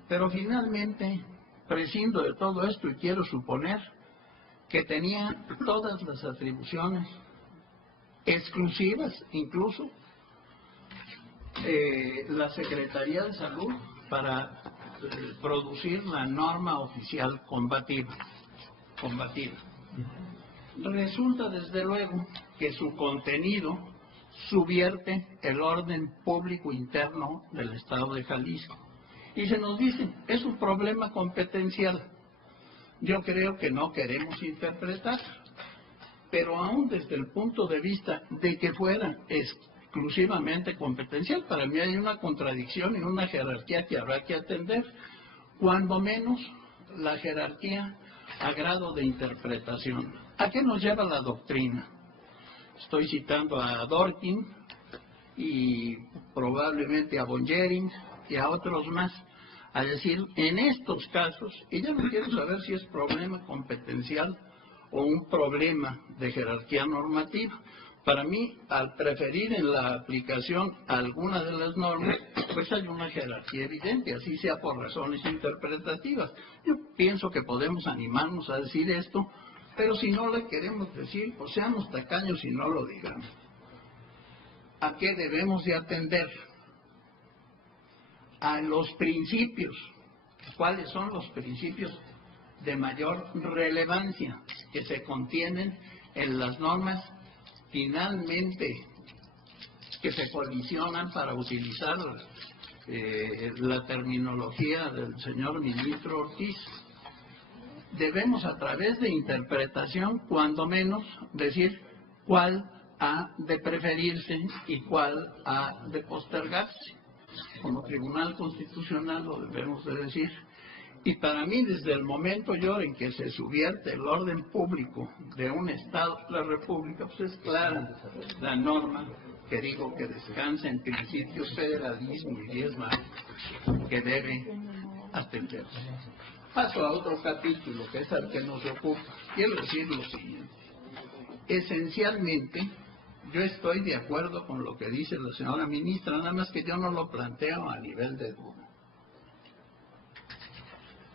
Pero finalmente prescindo de todo esto y quiero suponer que tenía todas las atribuciones exclusivas, incluso la Secretaría de Salud, para producir la norma oficial combativa. Resulta desde luego que su contenido subvierte el orden público interno del Estado de Jalisco. Y se nos dice, es un problema competencial. Yo creo que no queremos interpretar, pero aún desde el punto de vista de que fuera exclusivamente competencial, para mí hay una contradicción y una jerarquía que habrá que atender, cuando menos la jerarquía a grado de interpretación. ¿A qué nos lleva la doctrina? Estoy citando a Dworkin y probablemente a von Jhering y a otros más, a decir, en estos casos, y ya no quiero saber si es problema competencial o un problema de jerarquía normativa. Para mí, al preferir en la aplicación alguna de las normas, pues hay una jerarquía evidente, así sea por razones interpretativas. Yo pienso que podemos animarnos a decir esto, pero si no le queremos decir, pues seamos tacaños y no lo digamos. ¿A qué debemos de atender? A los principios. ¿Cuáles son los principios de mayor relevancia que se contienen en las normas finalmente que se colisionan, para utilizar la terminología del señor ministro Ortiz? Debemos, a través de interpretación, cuando menos, decir cuál ha de preferirse y cuál ha de postergarse. Como Tribunal Constitucional lo debemos de decir. Y para mí, desde el momento yo en que se subvierte el orden público de un Estado, la República, pues es clara la norma que digo que descansa en principios federalismo y 10 más que debe atenderse. Paso a otro capítulo, que es al que nos ocupa. Quiero decir lo siguiente. Esencialmente, yo estoy de acuerdo con lo que dice la señora ministra, nada más que yo no lo planteo a nivel de duda,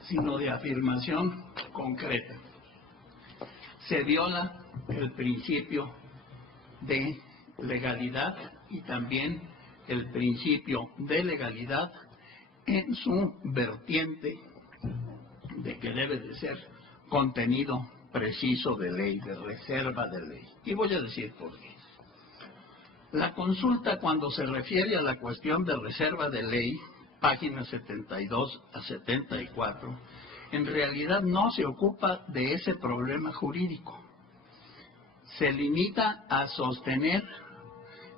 sino de afirmación concreta. Se viola el principio de legalidad y también el principio de legalidad en su vertiente de que debe de ser contenido preciso de ley, de reserva de ley. Y voy a decir por qué. La consulta, cuando se refiere a la cuestión de reserva de ley, páginas 72 a 74, en realidad no se ocupa de ese problema jurídico. Se limita a sostener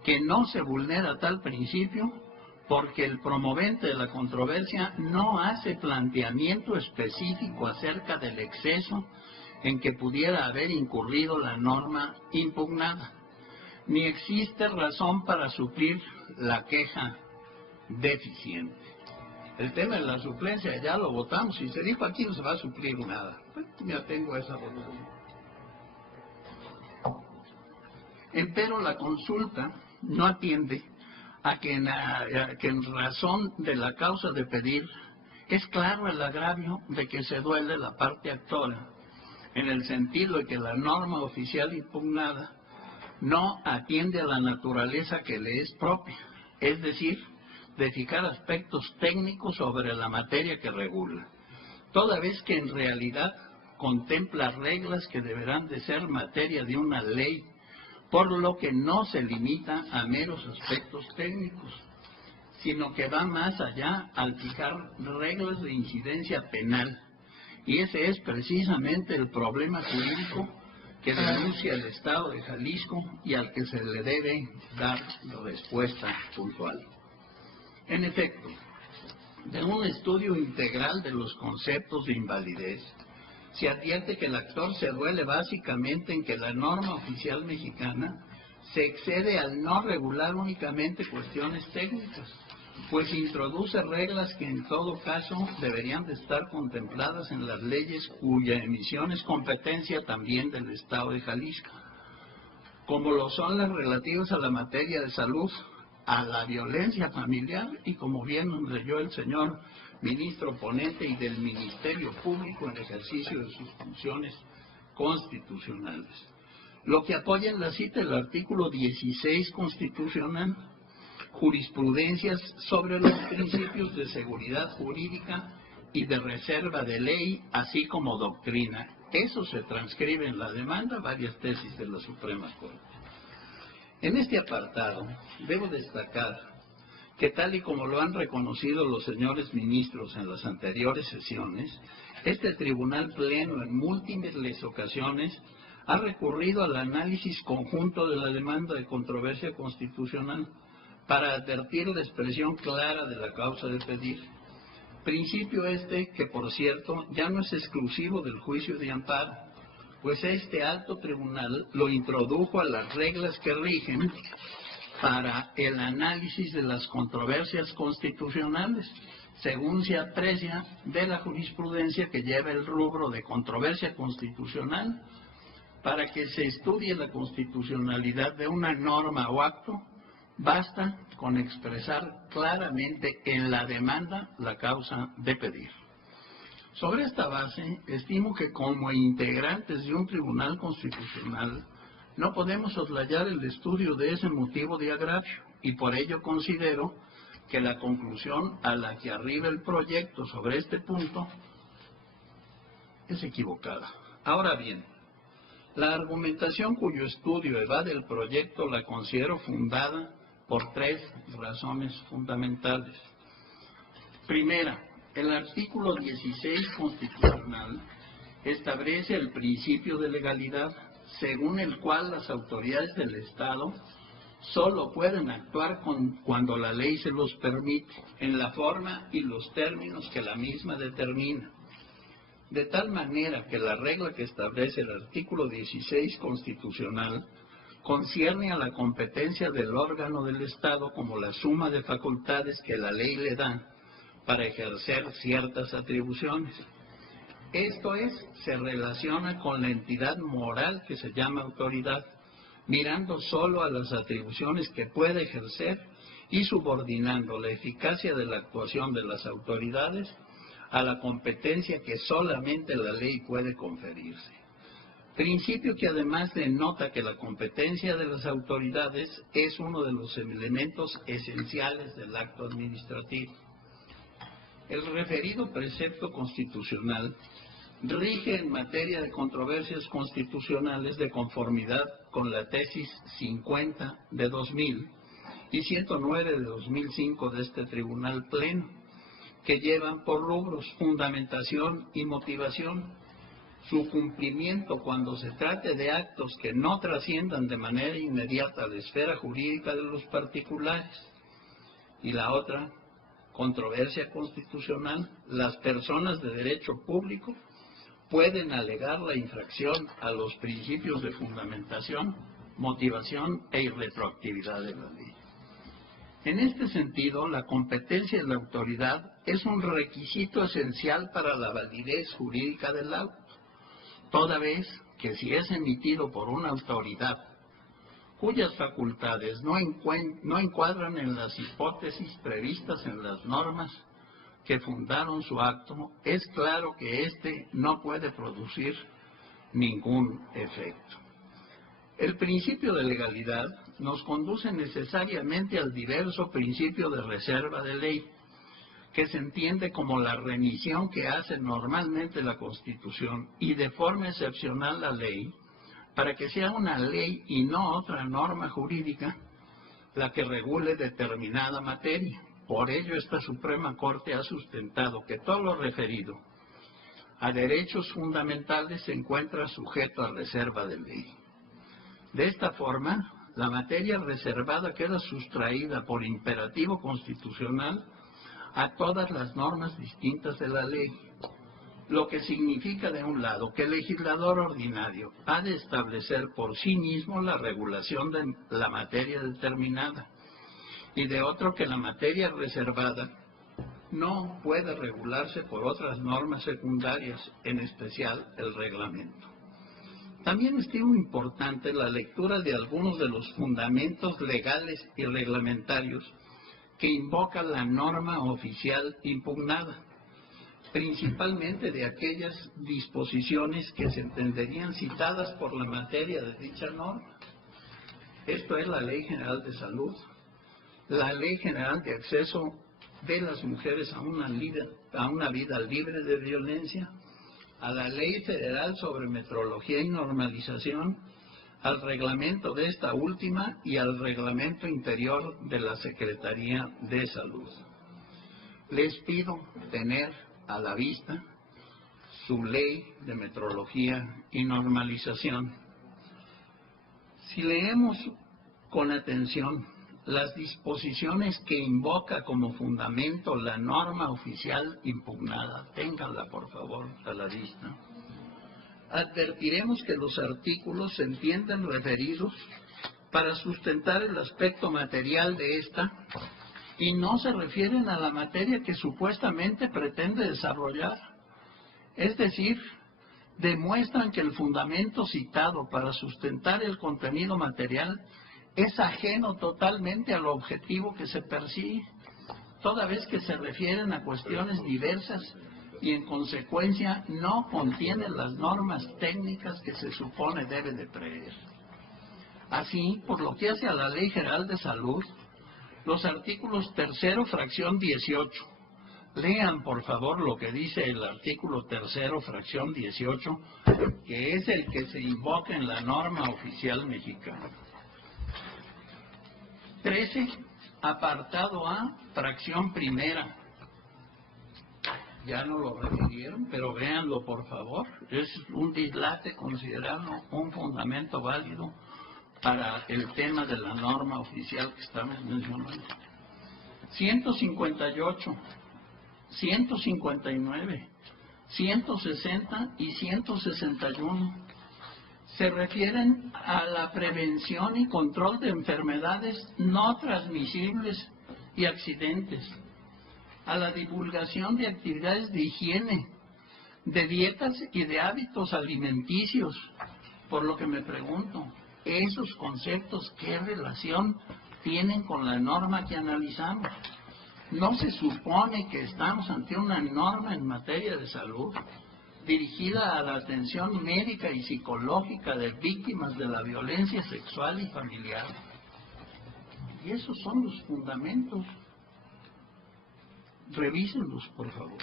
que no se vulnera tal principio porque el promovente de la controversia no hace planteamiento específico acerca del exceso en que pudiera haber incurrido la norma impugnada, ni existe razón para suplir la queja deficiente. El tema de la suplencia ya lo votamos y se dijo aquí no se va a suplir nada. Pues ya tengo esa votación. Empero la consulta no atiende a que en razón de la causa de pedir es claro el agravio de que se duele la parte actora, en el sentido de que la norma oficial impugnada no atiende a la naturaleza que le es propia, es decir, de fijar aspectos técnicos sobre la materia que regula, toda vez que en realidad contempla reglas que deberán de ser materia de una ley, por lo que no se limita a meros aspectos técnicos, sino que va más allá al fijar reglas de incidencia penal. Y ese es precisamente el problema jurídico que denuncia el Estado de Jalisco y al que se le debe dar la respuesta puntual. En efecto, de un estudio integral de los conceptos de invalidez, se advierte que el actor se duele básicamente en que la norma oficial mexicana se excede al no regular únicamente cuestiones técnicas, pues introduce reglas que en todo caso deberían de estar contempladas en las leyes cuya emisión es competencia también del Estado de Jalisco, como lo son las relativas a la materia de salud, a la violencia familiar y, como bien nos leyó el señor ministro ponente, y del Ministerio Público en ejercicio de sus funciones constitucionales. Lo que apoya en la cita el artículo 16 constitucional, jurisprudencias sobre los principios de seguridad jurídica y de reserva de ley, así como doctrina. Eso se transcribe en la demanda, varias tesis de la Suprema Corte. En este apartado, debo destacar que tal y como lo han reconocido los señores ministros en las anteriores sesiones, este Tribunal Pleno en múltiples ocasiones ha recurrido al análisis conjunto de la demanda de controversia constitucional para advertir la expresión clara de la causa de pedir. Principio este que, por cierto, ya no es exclusivo del juicio de amparo, pues este alto tribunal lo introdujo a las reglas que rigen para el análisis de las controversias constitucionales, según se aprecia de la jurisprudencia que lleva el rubro de controversia constitucional. Para que se estudie la constitucionalidad de una norma o acto, basta con expresar claramente en la demanda la causa de pedir. Sobre esta base, estimo que como integrantes de un tribunal constitucional no podemos soslayar el estudio de ese motivo de agravio, y por ello considero que la conclusión a la que arriba el proyecto sobre este punto es equivocada. Ahora bien, la argumentación cuyo estudio evade el proyecto la considero fundada por tres razones fundamentales. Primera, el artículo 16 constitucional establece el principio de legalidad, según el cual las autoridades del Estado solo pueden actuar cuando la ley se los permite, en la forma y los términos que la misma determina. De tal manera que la regla que establece el artículo 16 constitucional concierne a la competencia del órgano del Estado como la suma de facultades que la ley le da para ejercer ciertas atribuciones. Esto es, se relaciona con la entidad moral que se llama autoridad, mirando solo a las atribuciones que puede ejercer y subordinando la eficacia de la actuación de las autoridades a la competencia que solamente la ley puede conferirse. Principio que además denota que la competencia de las autoridades es uno de los elementos esenciales del acto administrativo. El referido precepto constitucional rige en materia de controversias constitucionales de conformidad con la tesis 50 de 2000 y 109 de 2005 de este Tribunal Pleno, que llevan por rubros fundamentación y motivación. Su cumplimiento cuando se trate de actos que no trasciendan de manera inmediata la esfera jurídica de los particulares. Y la otra, controversia constitucional, las personas de derecho público pueden alegar la infracción a los principios de fundamentación, motivación e irretroactividad de la ley. En este sentido, la competencia de la autoridad es un requisito esencial para la validez jurídica del auto, toda vez que si es emitido por una autoridad cuyas facultades no encuadran en las hipótesis previstas en las normas que fundaron su acto, es claro que éste no puede producir ningún efecto. El principio de legalidad nos conduce necesariamente al diverso principio de reserva de ley, que se entiende como la remisión que hace normalmente la Constitución y de forma excepcional la ley, para que sea una ley y no otra norma jurídica la que regule determinada materia. Por ello, esta Suprema Corte ha sustentado que todo lo referido a derechos fundamentales se encuentra sujeto a reserva de ley. De esta forma, la materia reservada queda sustraída por imperativo constitucional a todas las normas distintas de la ley, lo que significa, de un lado, que el legislador ordinario ha de establecer por sí mismo la regulación de la materia determinada, y de otro, que la materia reservada no puede regularse por otras normas secundarias, en especial el reglamento. También estimo importante la lectura de algunos de los fundamentos legales y reglamentarios que invoca la norma oficial impugnada, principalmente de aquellas disposiciones que se entenderían citadas por la materia de dicha norma. Esto es la Ley General de Salud, la Ley General de Acceso de las Mujeres a una vida libre de violencia, a la Ley Federal sobre Metrología y Normalización, al reglamento de esta última y al reglamento interior de la Secretaría de Salud. Les pido tener a la vista su Ley de Metrología y Normalización. Si leemos con atención las disposiciones que invoca como fundamento la norma oficial impugnada, ténganla por favor a la vista, advertiremos que los artículos se entienden referidos para sustentar el aspecto material de esta y no se refieren a la materia que supuestamente pretende desarrollar. Es decir, demuestran que el fundamento citado para sustentar el contenido material es ajeno totalmente al objetivo que se persigue, toda vez que se refieren a cuestiones diversas y en consecuencia no contienen las normas técnicas que se supone debe de prever. Así, por lo que hace a la Ley General de Salud, los artículos 3º, fracción 18. Lean, por favor, lo que dice el artículo 3º, fracción 18, que es el que se invoca en la norma oficial mexicana. 13, apartado A, fracción primera. Ya no lo refirieron, pero véanlo, por favor. Es un dislate considerarlo un fundamento válido para el tema de la norma oficial que estamos mencionando. 158, 159, 160 y 161 se refieren a la prevención y control de enfermedades no transmisibles y accidentes, a la divulgación de actividades de higiene, de dietas y de hábitos alimenticios, por lo que me pregunto, ¿esos conceptos qué relación tienen con la norma que analizamos? ¿No se supone que estamos ante una norma en materia de salud dirigida a la atención médica y psicológica de víctimas de la violencia sexual y familiar? Y esos son los fundamentos. Revísenlos, por favor.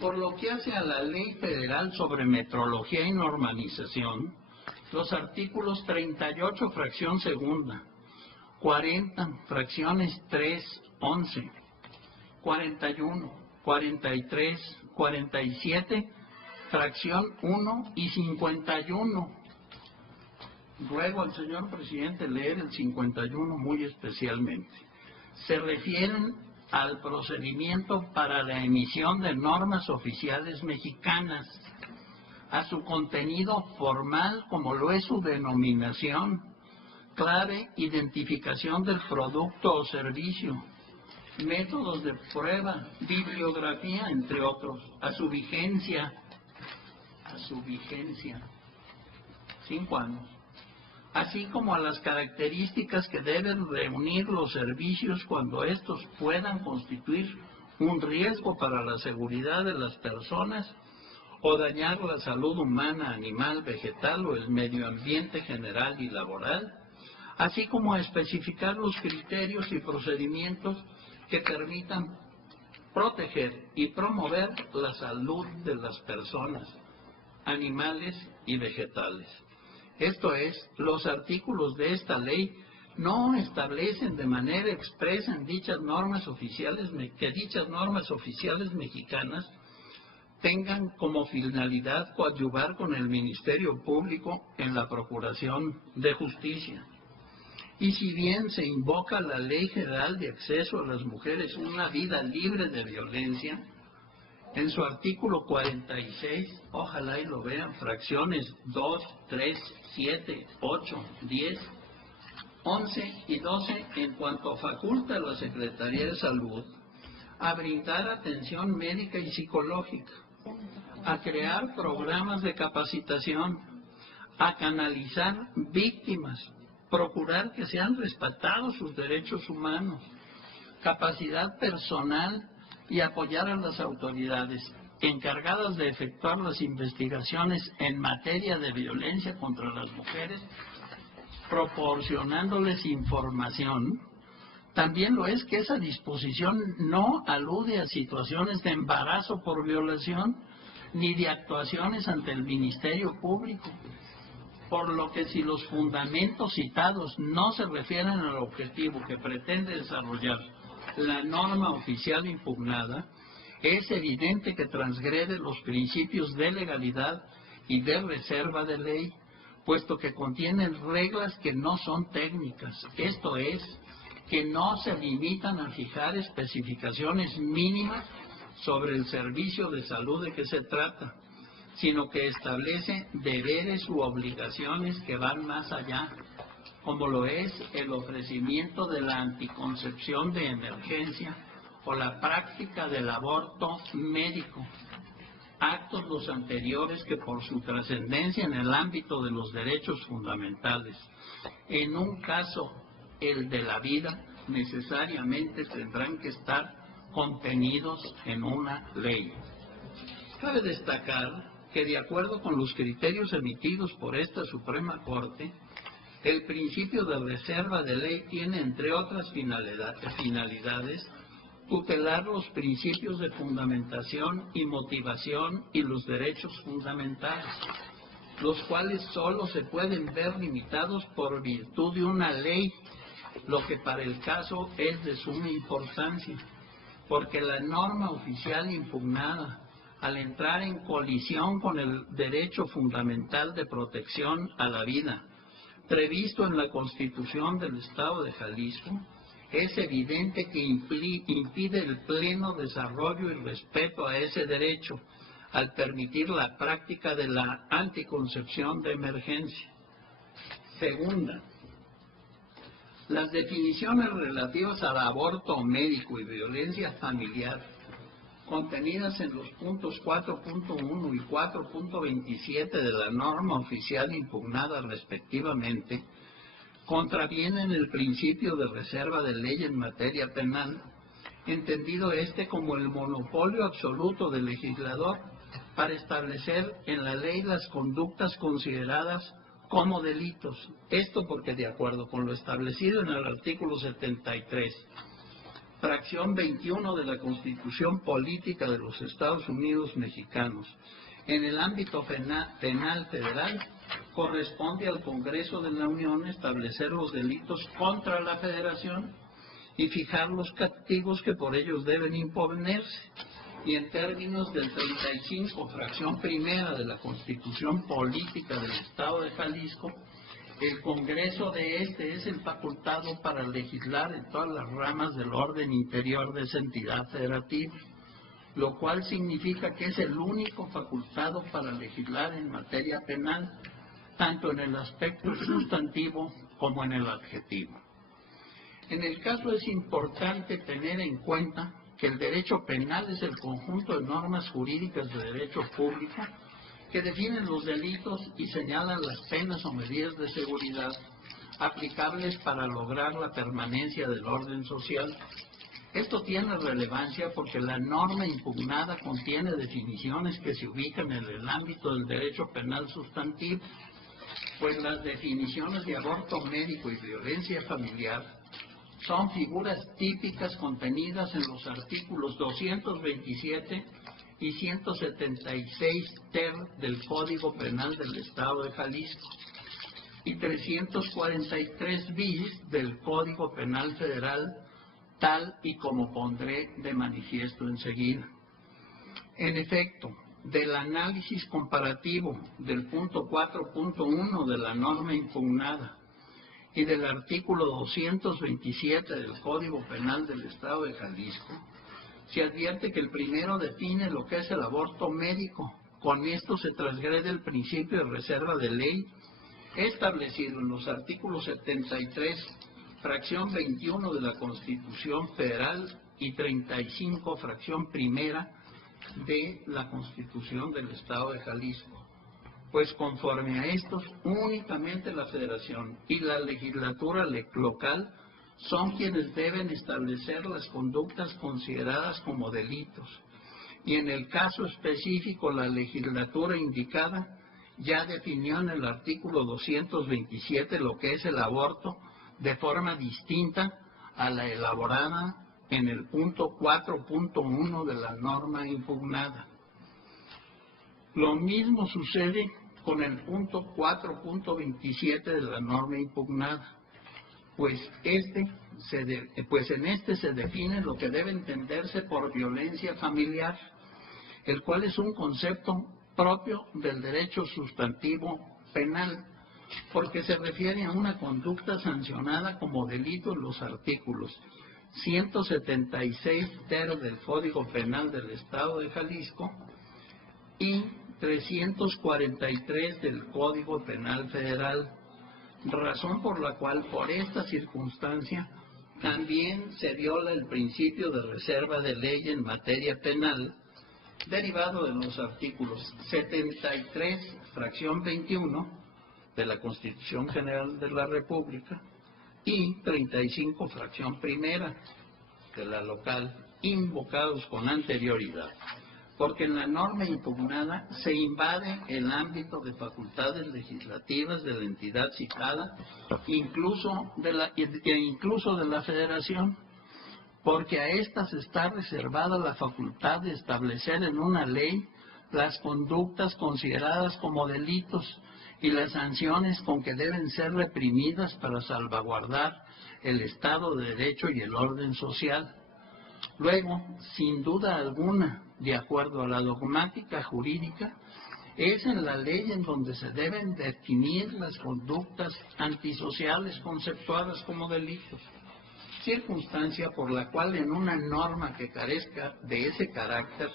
Por lo que hace a la Ley Federal sobre Metrología y Normalización, los artículos 38, fracción segunda, 40, fracciones 3, 11, 41, 43, 47, fracción 1 y 51. Ruego al señor presidente leer el 51 muy especialmente. Se refieren al procedimiento para la emisión de normas oficiales mexicanas, a su contenido formal como lo es su denominación, clave, identificación del producto o servicio, métodos de prueba, bibliografía, entre otros, a su vigencia, 5 años, así como a las características que deben reunir los servicios cuando estos puedan constituir un riesgo para la seguridad de las personas o dañar la salud humana, animal, vegetal o el medio ambiente general y laboral, así como a especificar los criterios y procedimientos que permitan proteger y promover la salud de las personas, animales y vegetales. Esto es, los artículos de esta ley no establecen de manera expresa en dichas normas oficiales que dichas normas oficiales mexicanas tengan como finalidad coadyuvar con el Ministerio Público en la Procuración de Justicia. Y si bien se invoca la Ley General de Acceso a las Mujeres a una vida libre de violencia, en su artículo 46, ojalá y lo vean, fracciones 2, 3, 7, 8, 10, 11 y 12, en cuanto faculta a la Secretaría de Salud a brindar atención médica y psicológica, a crear programas de capacitación, a canalizar víctimas, procurar que sean respetados sus derechos humanos, capacidad personal y apoyar a las autoridades encargadas de efectuar las investigaciones en materia de violencia contra las mujeres, proporcionándoles información. También lo es que esa disposición no alude a situaciones de embarazo por violación ni de actuaciones ante el Ministerio Público, por lo que si los fundamentos citados no se refieren al objetivo que pretende desarrollar la norma oficial impugnada, es evidente que transgrede los principios de legalidad y de reserva de ley, puesto que contienen reglas que no son técnicas, esto es, que no se limitan a fijar especificaciones mínimas sobre el servicio de salud de que se trata, sino que establece deberes u obligaciones que van más allá, como lo es el ofrecimiento de la anticoncepción de emergencia o la práctica del aborto médico, actos los anteriores que por su trascendencia en el ámbito de los derechos fundamentales, en un caso el de la vida, necesariamente tendrán que estar contenidos en una ley. Cabe destacar que de acuerdo con los criterios emitidos por esta Suprema Corte, el principio de reserva de ley tiene, entre otras finalidades, tutelar los principios de fundamentación y motivación y los derechos fundamentales, los cuales solo se pueden ver limitados por virtud de una ley, lo que para el caso es de suma importancia, porque la norma oficial impugnada, al entrar en colisión con el derecho fundamental de protección a la vida, previsto en la Constitución del Estado de Jalisco, es evidente que impide el pleno desarrollo y respeto a ese derecho al permitir la práctica de la anticoncepción de emergencia. Segunda, las definiciones relativas al aborto médico y violencia familiar contenidas en los puntos 4.1 y 4.27 de la norma oficial impugnada respectivamente, contravienen el principio de reserva de ley en materia penal, entendido este como el monopolio absoluto del legislador para establecer en la ley las conductas consideradas como delitos. Esto porque, de acuerdo con lo establecido en el artículo 73, fracción 21 de la Constitución Política de los Estados Unidos Mexicanos, en el ámbito penal federal, corresponde al Congreso de la Unión establecer los delitos contra la Federación y fijar los castigos que por ellos deben imponerse. Y en términos del 35, fracción primera de la Constitución Política del Estado de Jalisco, el Congreso de este es el facultado para legislar en todas las ramas del orden interior de esa entidad federativa, lo cual significa que es el único facultado para legislar en materia penal, tanto en el aspecto sustantivo como en el adjetivo. En el caso es importante tener en cuenta que el derecho penal es el conjunto de normas jurídicas de derecho público que definen los delitos y señalan las penas o medidas de seguridad aplicables para lograr la permanencia del orden social. Esto tiene relevancia porque la norma impugnada contiene definiciones que se ubican en el ámbito del derecho penal sustantivo, pues las definiciones de aborto médico y violencia familiar son figuras típicas contenidas en los artículos 227 y 176 ter del Código Penal del Estado de Jalisco y 343 bis del Código Penal Federal, tal y como pondré de manifiesto enseguida. En efecto, del análisis comparativo del punto 4.1 de la norma impugnada y del artículo 227 del Código Penal del Estado de Jalisco, se advierte que el primero define lo que es el aborto médico. Con esto se transgrede el principio de reserva de ley establecido en los artículos 73, fracción 21 de la Constitución Federal y 35, fracción primera de la Constitución del Estado de Jalisco. pues conforme a estos, únicamente la Federación y la legislatura local son quienes deben establecer las conductas consideradas como delitos. Y en el caso específico, la legislatura indicada ya definió en el artículo 227 lo que es el aborto de forma distinta a la elaborada en el punto 4.1 de la norma impugnada. Lo mismo sucede con el punto 4.27 de la norma impugnada, pues en este se define lo que debe entenderse por violencia familiar, el cual es un concepto propio del derecho sustantivo penal, porque se refiere a una conducta sancionada como delito en los artículos 176 ter del Código Penal del Estado de Jalisco y 343 del Código Penal Federal, razón por la cual por esta circunstancia también se viola el principio de reserva de ley en materia penal, derivado de los artículos 73, fracción 21 de la Constitución General de la República y 35, fracción primera de la local, invocados con anterioridad, porque en la norma impugnada se invade el ámbito de facultades legislativas de la entidad citada, incluso de la Federación, porque a estas está reservada la facultad de establecer en una ley las conductas consideradas como delitos y las sanciones con que deben ser reprimidas para salvaguardar el Estado de Derecho y el orden social. Luego, sin duda alguna, de acuerdo a la dogmática jurídica, es en la ley en donde se deben definir las conductas antisociales conceptuadas como delitos, circunstancia por la cual en una norma que carezca de ese carácter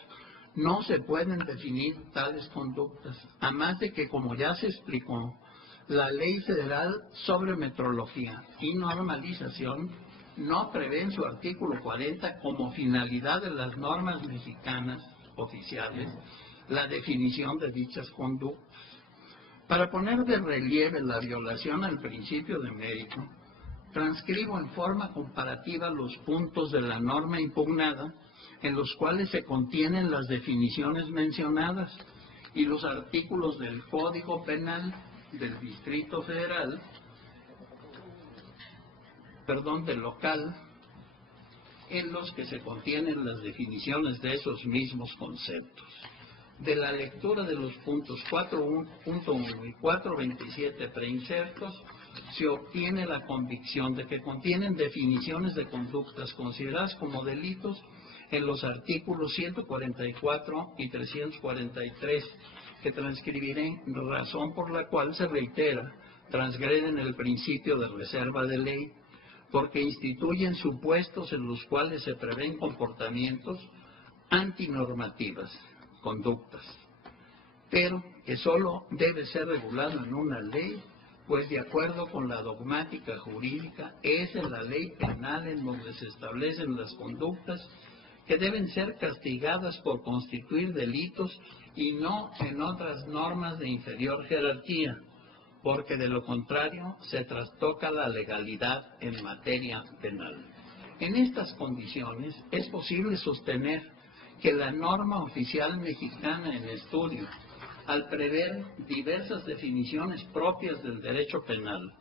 no se pueden definir tales conductas, a más de que, como ya se explicó, la Ley Federal sobre Metrología y Normalización no prevé en su artículo 40 como finalidad de las normas mexicanas oficiales la definición de dichas conductas. Para poner de relieve la violación al principio de mérito, transcribo en forma comparativa los puntos de la norma impugnada en los cuales se contienen las definiciones mencionadas y los artículos del Código Penal del Distrito Federal, del local, en los que se contienen las definiciones de esos mismos conceptos. De la lectura de los puntos 4.1 y 4.27 preinsertos, se obtiene la convicción de que contienen definiciones de conductas consideradas como delitos en los artículos 144 y 343, que transcribiré, razón por la cual se reitera, transgreden el principio de reserva de ley, porque instituyen supuestos en los cuales se prevén comportamientos antinormativas, conductas, pero que sólo debe ser regulado en una ley, pues de acuerdo con la dogmática jurídica, es en la ley penal en donde se establecen las conductas que deben ser castigadas por constituir delitos y no en otras normas de inferior jerarquía, porque de lo contrario se trastoca la legalidad en materia penal. En estas condiciones es posible sostener que la norma oficial mexicana en estudio, al prever diversas definiciones propias del derecho penal,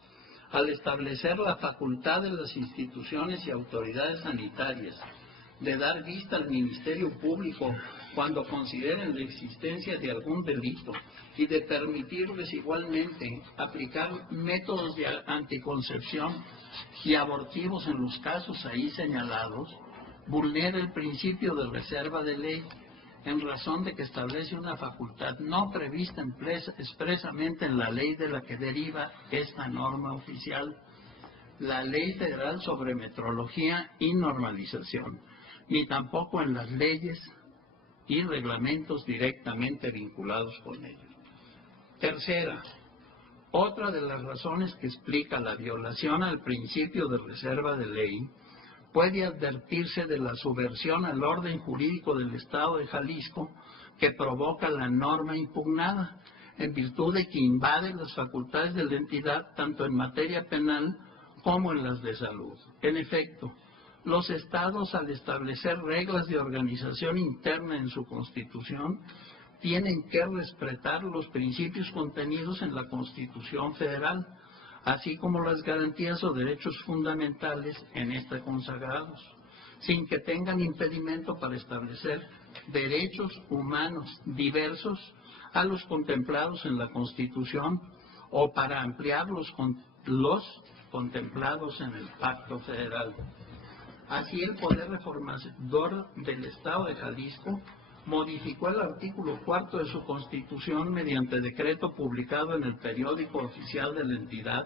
al establecer la facultad de las instituciones y autoridades sanitarias de dar vista al Ministerio Público cuando consideren la existencia de algún delito y de permitirles igualmente aplicar métodos de anticoncepción y abortivos en los casos ahí señalados, vulnera el principio de reserva de ley en razón de que establece una facultad no prevista expresamente en la ley de la que deriva esta norma oficial, la Ley Federal sobre Metrología y Normalización, ni tampoco en las leyes y reglamentos directamente vinculados con ellos. Tercera, otra de las razones que explica la violación al principio de reserva de ley puede advertirse de la subversión al orden jurídico del Estado de Jalisco que provoca la norma impugnada, en virtud de que invade las facultades de la entidad tanto en materia penal como en las de salud. En efecto, los estados, al establecer reglas de organización interna en su Constitución, tienen que respetar los principios contenidos en la Constitución Federal, así como las garantías o derechos fundamentales en esta consagrados, sin que tengan impedimento para establecer derechos humanos diversos a los contemplados en la Constitución o para ampliar los contemplados en el Pacto Federal. Así, el Poder Reformador del Estado de Jalisco modificó el artículo 4 de su Constitución mediante decreto publicado en el Periódico Oficial de la entidad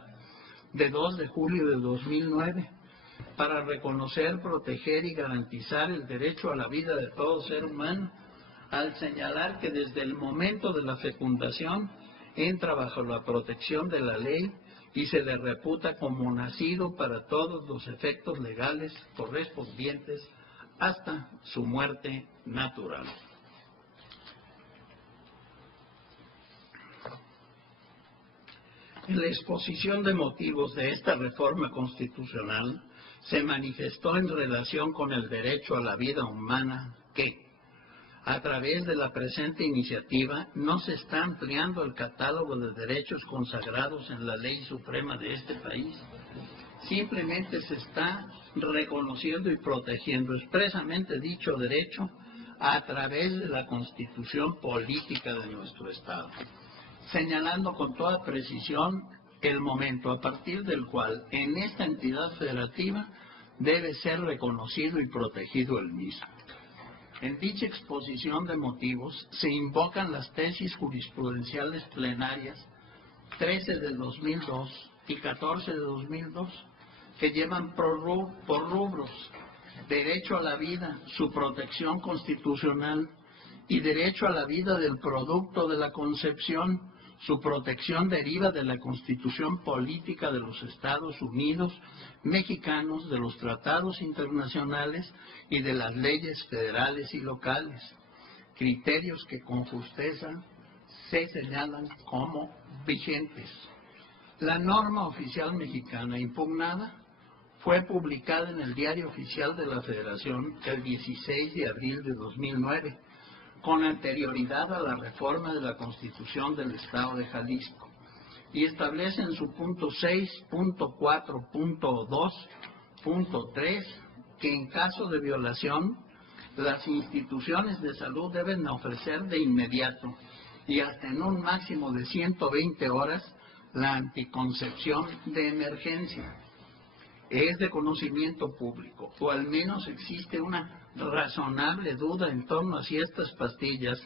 de 2 de julio de 2009 para reconocer, proteger y garantizar el derecho a la vida de todo ser humano, al señalar que desde el momento de la fecundación entra bajo la protección de la ley y se le reputa como nacido para todos los efectos legales correspondientes hasta su muerte natural. En la exposición de motivos de esta reforma constitucional se manifestó en relación con el derecho a la vida humana que, a través de la presente iniciativa, no se está ampliando el catálogo de derechos consagrados en la Ley Suprema de este país. Simplemente se está reconociendo y protegiendo expresamente dicho derecho a través de la Constitución política de nuestro Estado, señalando con toda precisión el momento a partir del cual en esta entidad federativa debe ser reconocido y protegido el mismo. En dicha exposición de motivos se invocan las tesis jurisprudenciales plenarias 13 de 2002 y 14 de 2002, que llevan por rubros derecho a la vida, su protección constitucional, y derecho a la vida del producto de la concepción. Su protección deriva de la Constitución Política de los Estados Unidos mexicanos, de los tratados internacionales y de las leyes federales y locales, criterios que con justeza se señalan como vigentes. La norma oficial mexicana impugnada fue publicada en el Diario Oficial de la Federación el 16 de abril de 2009, con anterioridad a la reforma de la Constitución del Estado de Jalisco, y establece en su punto 6.4.2.3 que en caso de violación las instituciones de salud deben ofrecer de inmediato y hasta en un máximo de 120 horas la anticoncepción de emergencia. Es de conocimiento público, o al menos existe una razonable duda en torno a si estas pastillas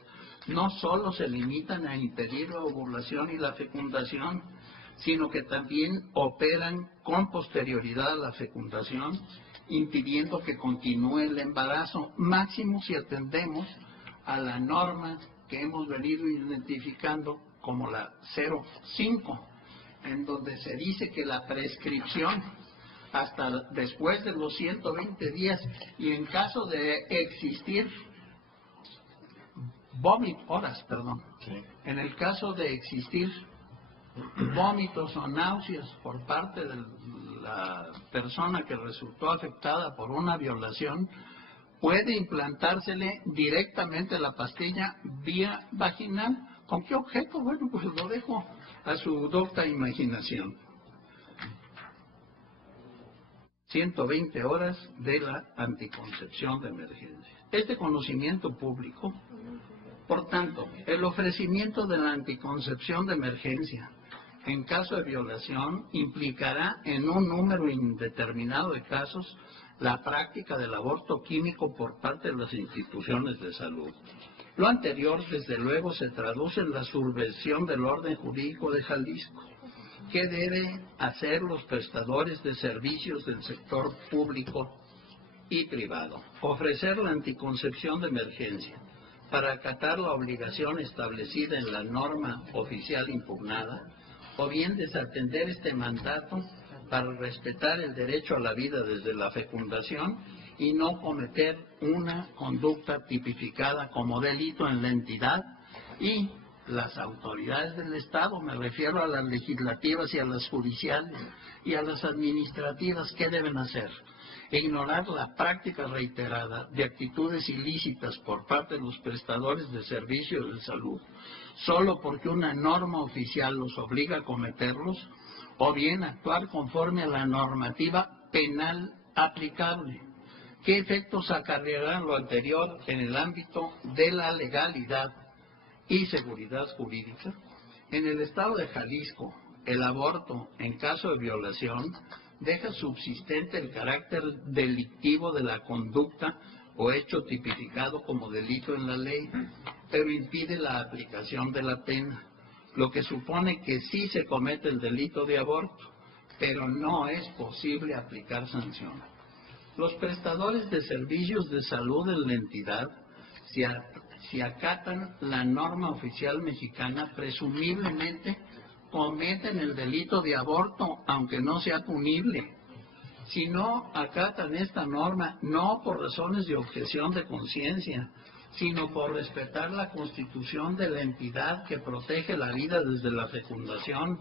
no solo se limitan a impedir la ovulación y la fecundación, sino que también operan con posterioridad a la fecundación, impidiendo que continúe el embarazo, máximo si atendemos a la norma que hemos venido identificando como la 05, en donde se dice que la prescripción hasta después de los 120 días y en caso de existir en el caso de existir vómitos o náuseas por parte de la persona que resultó afectada por una violación, puede implantársele directamente la pastilla vía vaginal. ¿Con qué objeto? Bueno, pues lo dejo a su docta imaginación. 120 horas de la anticoncepción de emergencia. Este conocimiento público, por tanto, el ofrecimiento de la anticoncepción de emergencia en caso de violación implicará en un número indeterminado de casos la práctica del aborto químico por parte de las instituciones de salud. Lo anterior, desde luego, se traduce en la subversión del orden jurídico de Jalisco. ¿Qué deben hacer los prestadores de servicios del sector público y privado? Ofrecer la anticoncepción de emergencia para acatar la obligación establecida en la norma oficial impugnada, o bien desatender este mandato para respetar el derecho a la vida desde la fecundación y no cometer una conducta tipificada como delito en la entidad y las autoridades del Estado, me refiero a las legislativas y a las judiciales y a las administrativas, ¿qué deben hacer? Ignorar la práctica reiterada de actitudes ilícitas por parte de los prestadores de servicios de salud, solo porque una norma oficial los obliga a cometerlos, o bien actuar conforme a la normativa penal aplicable. ¿Qué efectos acarreará lo anterior en el ámbito de la legalidad y seguridad jurídica? En el estado de Jalisco, el aborto en caso de violación deja subsistente el carácter delictivo de la conducta o hecho tipificado como delito en la ley, pero impide la aplicación de la pena, lo que supone que sí se comete el delito de aborto, pero no es posible aplicar sanción. Los prestadores de servicios de salud en la entidad, si acatan la norma oficial mexicana, presumiblemente cometen el delito de aborto, aunque no sea punible. Si no acatan esta norma, no por razones de objeción de conciencia, sino por respetar la constitución de la entidad que protege la vida desde la fecundación,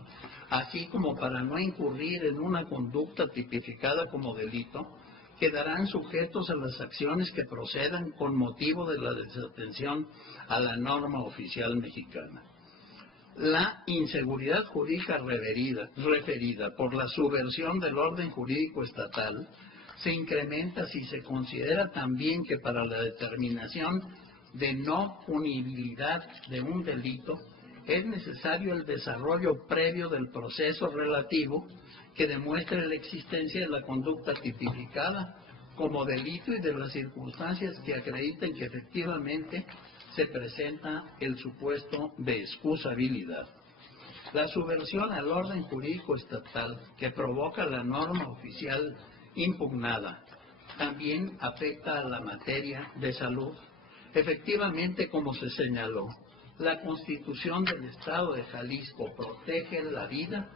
así como para no incurrir en una conducta tipificada como delito, quedarán sujetos a las acciones que procedan con motivo de la desatención a la norma oficial mexicana. La inseguridad jurídica referida por la subversión del orden jurídico estatal se incrementa si se considera también que para la determinación de no punibilidad de un delito es necesario el desarrollo previo del proceso relativo que demuestre la existencia de la conducta tipificada como delito y de las circunstancias que acrediten que efectivamente se presenta el supuesto de excusabilidad. La subversión al orden jurídico estatal que provoca la norma oficial impugnada también afecta a la materia de salud. Efectivamente, como se señaló, la Constitución del Estado de Jalisco protege la vida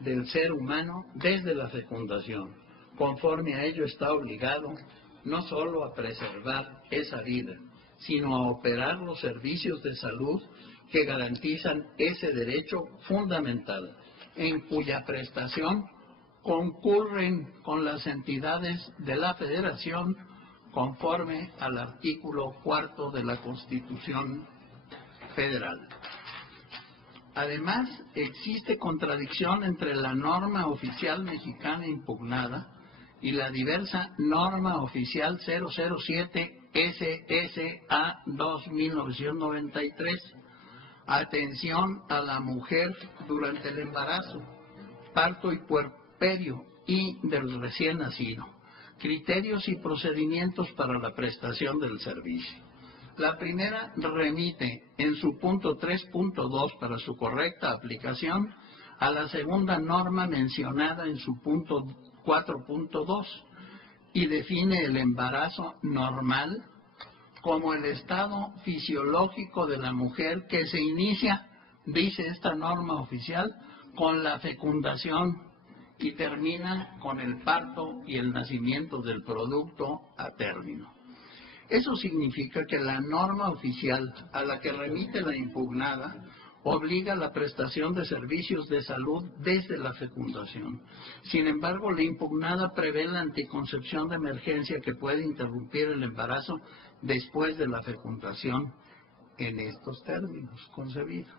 del ser humano desde la fecundación. Conforme a ello está obligado no solo a preservar esa vida, sino a operar los servicios de salud que garantizan ese derecho fundamental, en cuya prestación concurren con las entidades de la Federación conforme al artículo 4 de la Constitución Federal. Además, existe contradicción entre la norma oficial mexicana impugnada y la diversa norma oficial 007 SSA 2/1993, atención a la mujer durante el embarazo, parto y puerperio y del recién nacido, criterios y procedimientos para la prestación del servicio. La primera remite en su punto 3.2 para su correcta aplicación a la segunda norma mencionada en su punto 4.2 y define el embarazo normal como el estado fisiológico de la mujer que se inicia, dice esta norma oficial, con la fecundación y termina con el parto y el nacimiento del producto a término. Eso significa que la norma oficial a la que remite la impugnada obliga a la prestación de servicios de salud desde la fecundación. Sin embargo, la impugnada prevé la anticoncepción de emergencia que puede interrumpir el embarazo después de la fecundación en estos términos concebido.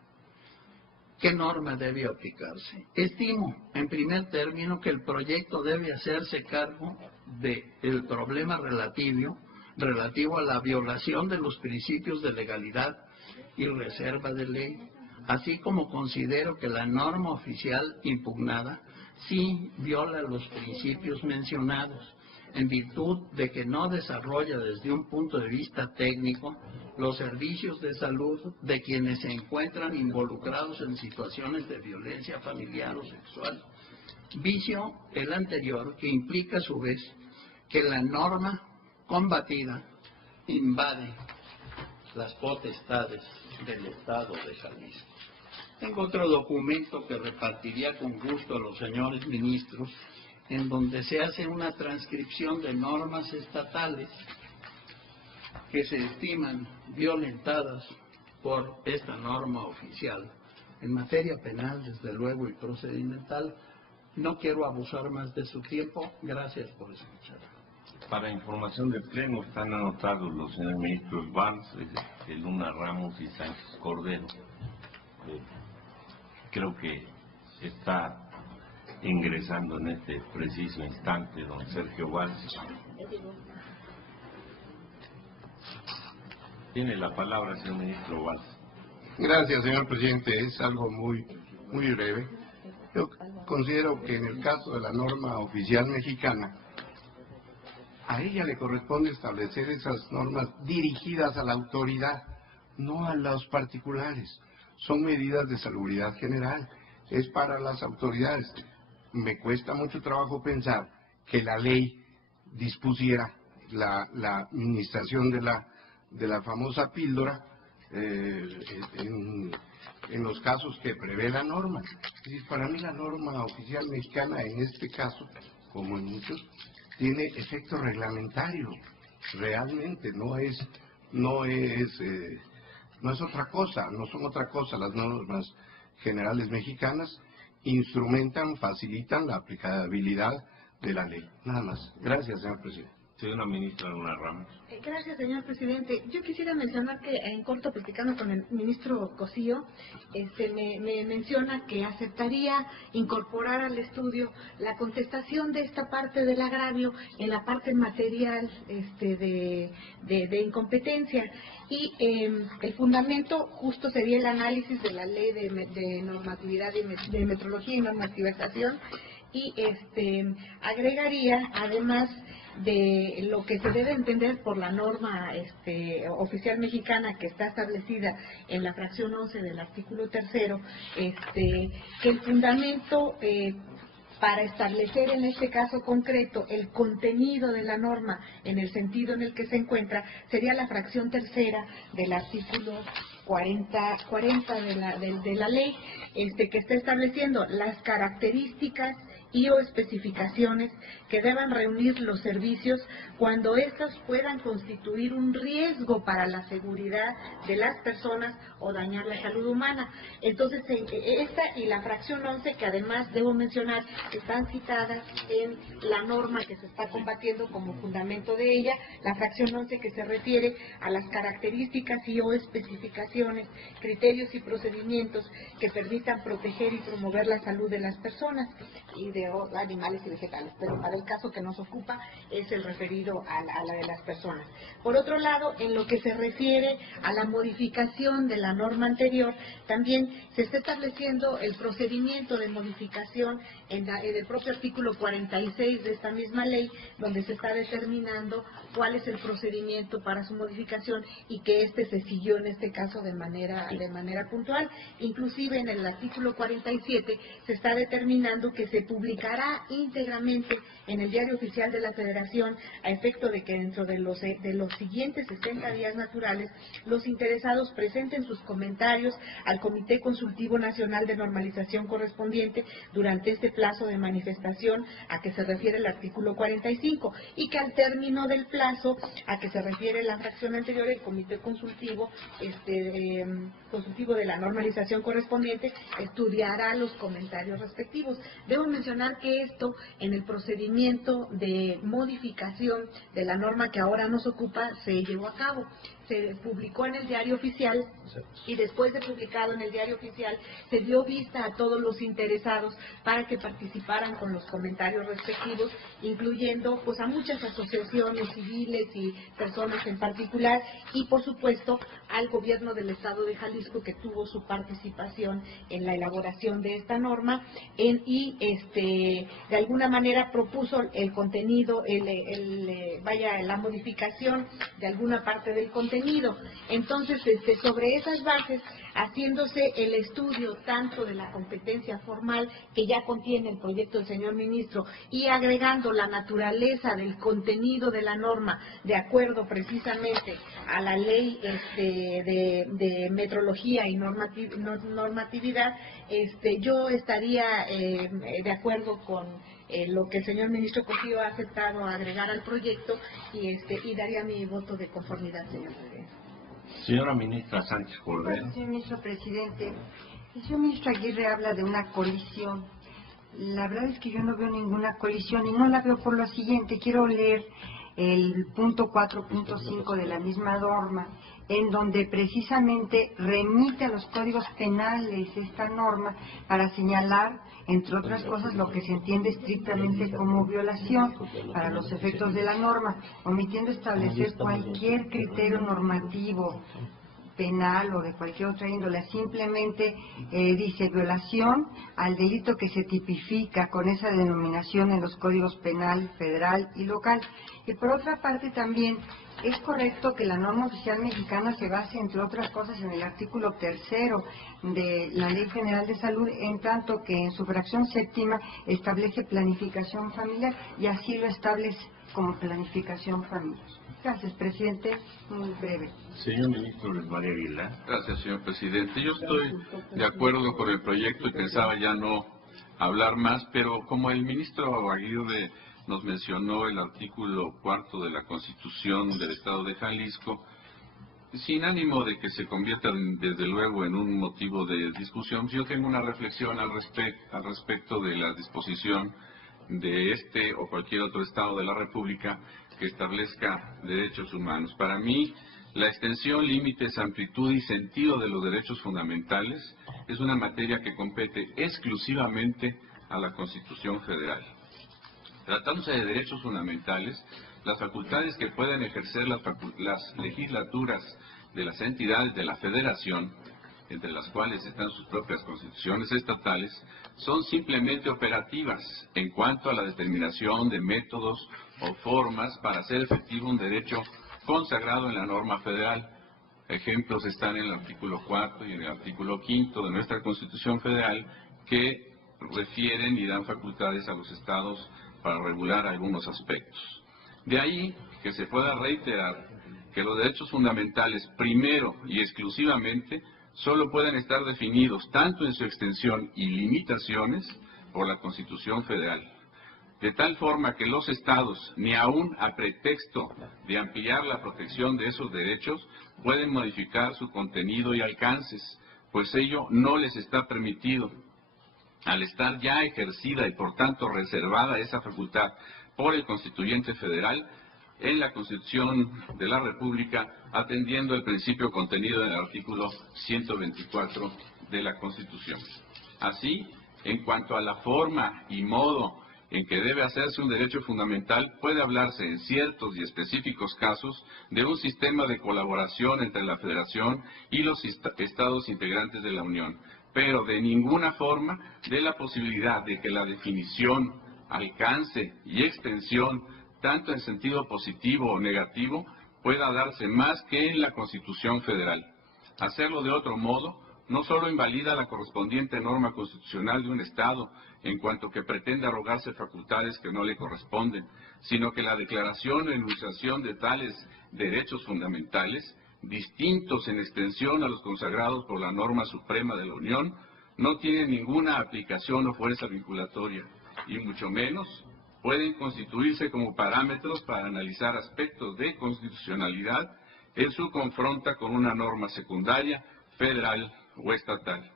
¿Qué norma debe aplicarse? Estimo, en primer término, que el proyecto debe hacerse cargo del problema relativo a la violación de los principios de legalidad y reserva de ley, así como considero que la norma oficial impugnada sí viola los principios mencionados, en virtud de que no desarrolla desde un punto de vista técnico los servicios de salud de quienes se encuentran involucrados en situaciones de violencia familiar o sexual. Vicio el anterior que implica a su vez que la norma combatida invade las potestades del Estado de Jalisco. Tengo otro documento que repartiría con gusto a los señores ministros, en donde se hace una transcripción de normas estatales que se estiman violentadas por esta norma oficial. En materia penal, desde luego, y procedimental, no quiero abusar más de su tiempo. Gracias por escuchar. Para información del Pleno están anotados los señores ministros Valls, Luna Ramos y Sánchez Cordero. Creo que está ingresando en este preciso instante don Sergio Valls. Tiene la palabra el señor ministro Valls. Gracias, señor presidente. Es algo muy breve. Yo considero que en el caso de la norma oficial mexicana, a ella le corresponde establecer esas normas dirigidas a la autoridad, no a los particulares. Son medidas de salubridad general, es para las autoridades. Me cuesta mucho trabajo pensar que la ley dispusiera la administración de la famosa píldora en los casos que prevé la norma. Es decir, para mí la norma oficial mexicana en este caso, como en muchos, tiene efecto reglamentario, realmente no es otra cosa, no son otra cosa. Las normas generales mexicanas instrumentan, facilitan la aplicabilidad de la ley. Nada más. Gracias, señor presidente. Señora ministra Luna Ramos. Gracias, señor presidente. Yo quisiera mencionar que en corto, platicando con el ministro Cosío, me menciona que aceptaría incorporar al estudio la contestación de esta parte del agravio en la parte material de incompetencia. Y el fundamento justo sería el análisis de la ley de normatividad de metrología y normativización, y agregaría además de lo que se debe entender por la norma oficial mexicana que está establecida en la fracción 11 del artículo 3º, que el fundamento para establecer en este caso concreto el contenido de la norma en el sentido en el que se encuentra sería la fracción tercera del artículo 40 de la ley, que está estableciendo las características y o especificaciones que deban reunir los servicios cuando éstos puedan constituir un riesgo para la seguridad de las personas o dañar la salud humana. Entonces, esta y la fracción 11, que además debo mencionar, están citadas en la norma que se está combatiendo como fundamento de ella, la fracción 11 que se refiere a las características y o especificaciones, criterios y procedimientos que permitan proteger y promover la salud de las personas y de animales y vegetales, pero para el caso que nos ocupa es el referido a la de las personas. Por otro lado, en lo que se refiere a la modificación de la norma anterior, también se está estableciendo el procedimiento de modificación en el propio artículo 46 de esta misma ley, donde se está determinando cuál es el procedimiento para su modificación y que se siguió en este caso de manera puntual. Inclusive en el artículo 47 se está determinando que se publicará íntegramente en el Diario Oficial de la Federación, a efecto de que dentro de los siguientes 60 días naturales los interesados presenten sus comentarios al Comité Consultivo Nacional de Normalización correspondiente durante este plazo de manifestación a que se refiere el artículo 45, y que al término del plazo a que se refiere la fracción anterior, el Comité Consultivo de la normalización correspondiente estudiará los comentarios respectivos. Debo mencionar que esto, en el procedimiento de modificación de la norma que ahora nos ocupa, se llevó a cabo. Se publicó en el Diario Oficial y después de publicado en el Diario Oficial se dio vista a todos los interesados para que participaran con los comentarios respectivos, incluyendo pues a muchas asociaciones civiles y personas en particular, y por supuesto al gobierno del estado de Jalisco, que tuvo su participación en la elaboración de esta norma y de alguna manera propuso el contenido, la modificación de alguna parte del contenido. Entonces, sobre esas bases, haciéndose el estudio tanto de la competencia formal que ya contiene el proyecto del señor ministro y agregando la naturaleza del contenido de la norma de acuerdo precisamente a la ley de metrología y normatividad, yo estaría de acuerdo con lo que el señor ministro Cosío ha aceptado agregar al proyecto y daría mi voto de conformidad, señor presidente. Señora ministra Sánchez Cordero. Señor ministro presidente, el señor ministro Aguirre habla de una colisión. La verdad es que yo no veo ninguna colisión y no la veo por lo siguiente. Quiero leer el punto 4.5 de la misma norma, en donde precisamente remite a los códigos penales esta norma para señalar, entre otras cosas, lo que se entiende estrictamente como violación para los efectos de la norma, omitiendo establecer cualquier criterio normativo penal o de cualquier otra índole. Simplemente dice violación al delito que se tipifica con esa denominación en los códigos penal, federal y local. Y por otra parte también es correcto que la norma oficial mexicana se base, entre otras cosas, en el artículo 3º de la Ley General de Salud, en tanto que en su fracción séptima establece planificación familiar y así lo establece como planificación familiar. Gracias, presidente. Muy breve. Señor ministro Luis María Aguilar. Gracias, señor presidente. Yo estoy de acuerdo con el proyecto y pensaba ya no hablar más, pero como el ministro Aguirre nos mencionó el artículo 4 de la Constitución del Estado de Jalisco, sin ánimo de que se convierta desde luego en un motivo de discusión, yo tengo una reflexión al respecto de la disposición de este o cualquier otro Estado de la República que establezca derechos humanos. Para mí, la extensión, límites, amplitud y sentido de los derechos fundamentales es una materia que compete exclusivamente a la Constitución Federal. Tratándose de derechos fundamentales, las facultades que pueden ejercer las legislaturas de las entidades de la Federación, entre las cuales están sus propias constituciones estatales, son simplemente operativas en cuanto a la determinación de métodos o formas para hacer efectivo un derecho consagrado en la norma federal. Ejemplos están en el artículo 4 y en el artículo 5 de nuestra Constitución Federal que refieren y dan facultades a los estados para regular algunos aspectos. De ahí que se pueda reiterar que los derechos fundamentales primero y exclusivamente solo pueden estar definidos tanto en su extensión y limitaciones por la Constitución Federal, de tal forma que los estados, ni aun a pretexto de ampliar la protección de esos derechos, pueden modificar su contenido y alcances, pues ello no les está permitido. Al estar ya ejercida y por tanto reservada esa facultad por el Constituyente Federal en la Constitución de la República, atendiendo el principio contenido en el artículo 124 de la Constitución. Así, en cuanto a la forma y modo en que debe hacerse un derecho fundamental, puede hablarse en ciertos y específicos casos de un sistema de colaboración entre la Federación y los estados integrantes de la Unión, pero de ninguna forma de la posibilidad de que la definición, alcance y extensión, tanto en sentido positivo o negativo, pueda darse más que en la Constitución Federal. Hacerlo de otro modo no solo invalida la correspondiente norma constitucional de un Estado en cuanto que pretende arrogarse facultades que no le corresponden, sino que la declaración o enunciación de tales derechos fundamentales, distintos en extensión a los consagrados por la norma suprema de la Unión, no tiene ninguna aplicación o fuerza vinculatoria, y mucho menos pueden constituirse como parámetros para analizar aspectos de constitucionalidad en su confronta con una norma secundaria, federal o estatal.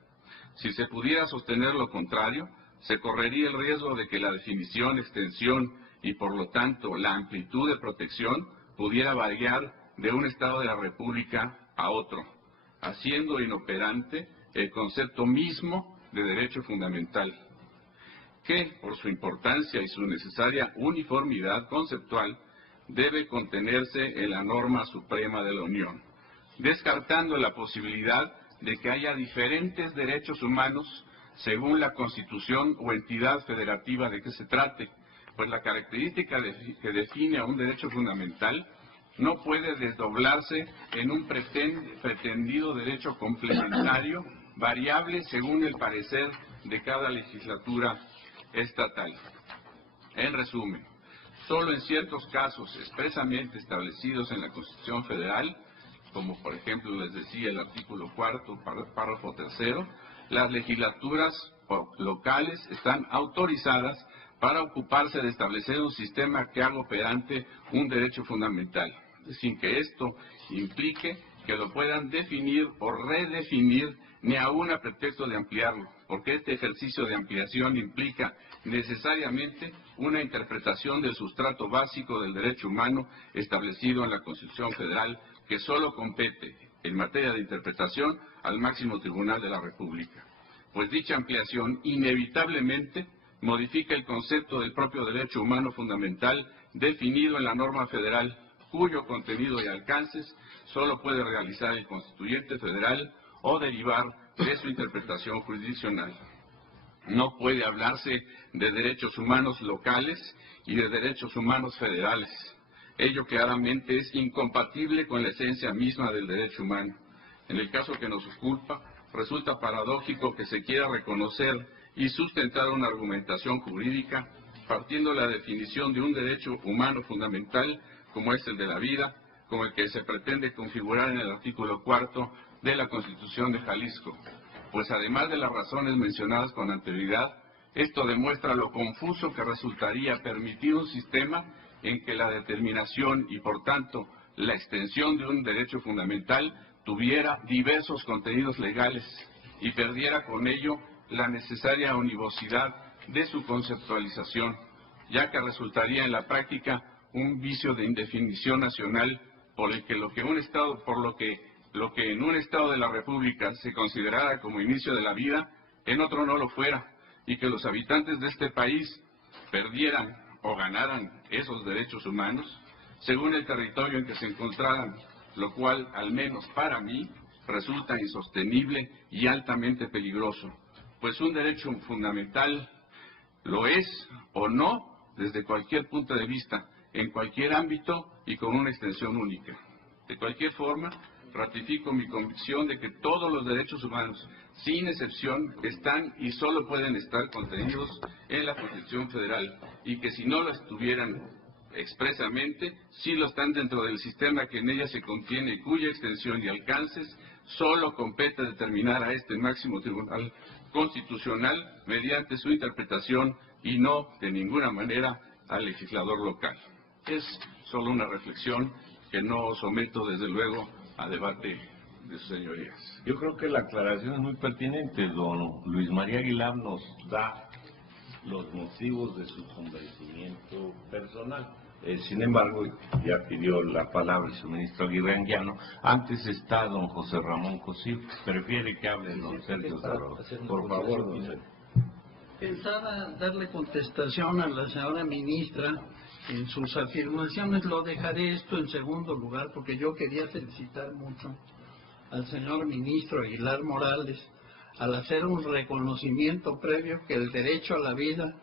Si se pudiera sostener lo contrario, se correría el riesgo de que la definición, extensión y por lo tanto la amplitud de protección pudiera variar de un Estado de la República a otro, haciendo inoperante el concepto mismo de derecho fundamental, que, por su importancia y su necesaria uniformidad conceptual, debe contenerse en la norma suprema de la Unión, descartando la posibilidad de que haya diferentes derechos humanos según la Constitución o entidad federativa de que se trate, pues la característica que define a un derecho fundamental no puede desdoblarse en un pretendido derecho complementario variable según el parecer de cada legislatura estatal. En resumen, solo en ciertos casos expresamente establecidos en la Constitución Federal, como por ejemplo les decía el artículo 4, párrafo 3, las legislaturas locales están autorizadas para ocuparse de establecer un sistema que haga operante un derecho fundamental, sin que esto implique que lo puedan definir o redefinir, ni aún a pretexto de ampliarlo, porque este ejercicio de ampliación implica necesariamente una interpretación del sustrato básico del derecho humano establecido en la Constitución Federal, que solo compete en materia de interpretación al máximo tribunal de la República. Pues dicha ampliación inevitablemente modifica el concepto del propio derecho humano fundamental definido en la norma federal, cuyo contenido y alcances solo puede realizar el constituyente federal o derivar de su interpretación jurisdiccional. No puede hablarse de derechos humanos locales y de derechos humanos federales. Ello claramente es incompatible con la esencia misma del derecho humano. En el caso que nos ocupa, resulta paradójico que se quiera reconocer y sustentar una argumentación jurídica partiendo de la definición de un derecho humano fundamental como es el de la vida, como el que se pretende configurar en el artículo 4 de la Constitución de Jalisco. Pues además de las razones mencionadas con anterioridad, esto demuestra lo confuso que resultaría permitir un sistema en que la determinación y por tanto la extensión de un derecho fundamental tuviera diversos contenidos legales y perdiera con ello la necesaria univocidad de su conceptualización, ya que resultaría en la práctica un vicio de indefinición nacional por el que lo que en un estado de la República se considerara como inicio de la vida, en otro no lo fuera, y que los habitantes de este país perdieran o ganaran esos derechos humanos según el territorio en que se encontraran, lo cual, al menos para mí, resulta insostenible y altamente peligroso, pues un derecho fundamental lo es o no desde cualquier punto de vista, en cualquier ámbito y con una extensión única. De cualquier forma, ratifico mi convicción de que todos los derechos humanos, sin excepción, están y solo pueden estar contenidos en la Constitución Federal, y que si no lo estuvieran expresamente, sí lo están dentro del sistema que en ella se contiene, cuya extensión y alcances solo compete determinar a este máximo tribunal constitucional mediante su interpretación y no de ninguna manera al legislador local. Es solo una reflexión que no someto desde luego a debate de sus señorías. Yo creo que la aclaración es muy pertinente. Don Luis María Aguilar nos da los motivos de su convencimiento personal. Sin embargo, ya pidió la palabra el ministro Aguirre Anguiano. Antes está don José Ramón Cosío. Prefiere que hable don Sergio Zarro. Por favor, don Sergio. Pensaba darle contestación a la señora ministra en sus afirmaciones. Lo dejaré esto en segundo lugar porque yo quería felicitar mucho al señor ministro Aguilar Morales al hacer un reconocimiento previo que el derecho a la vida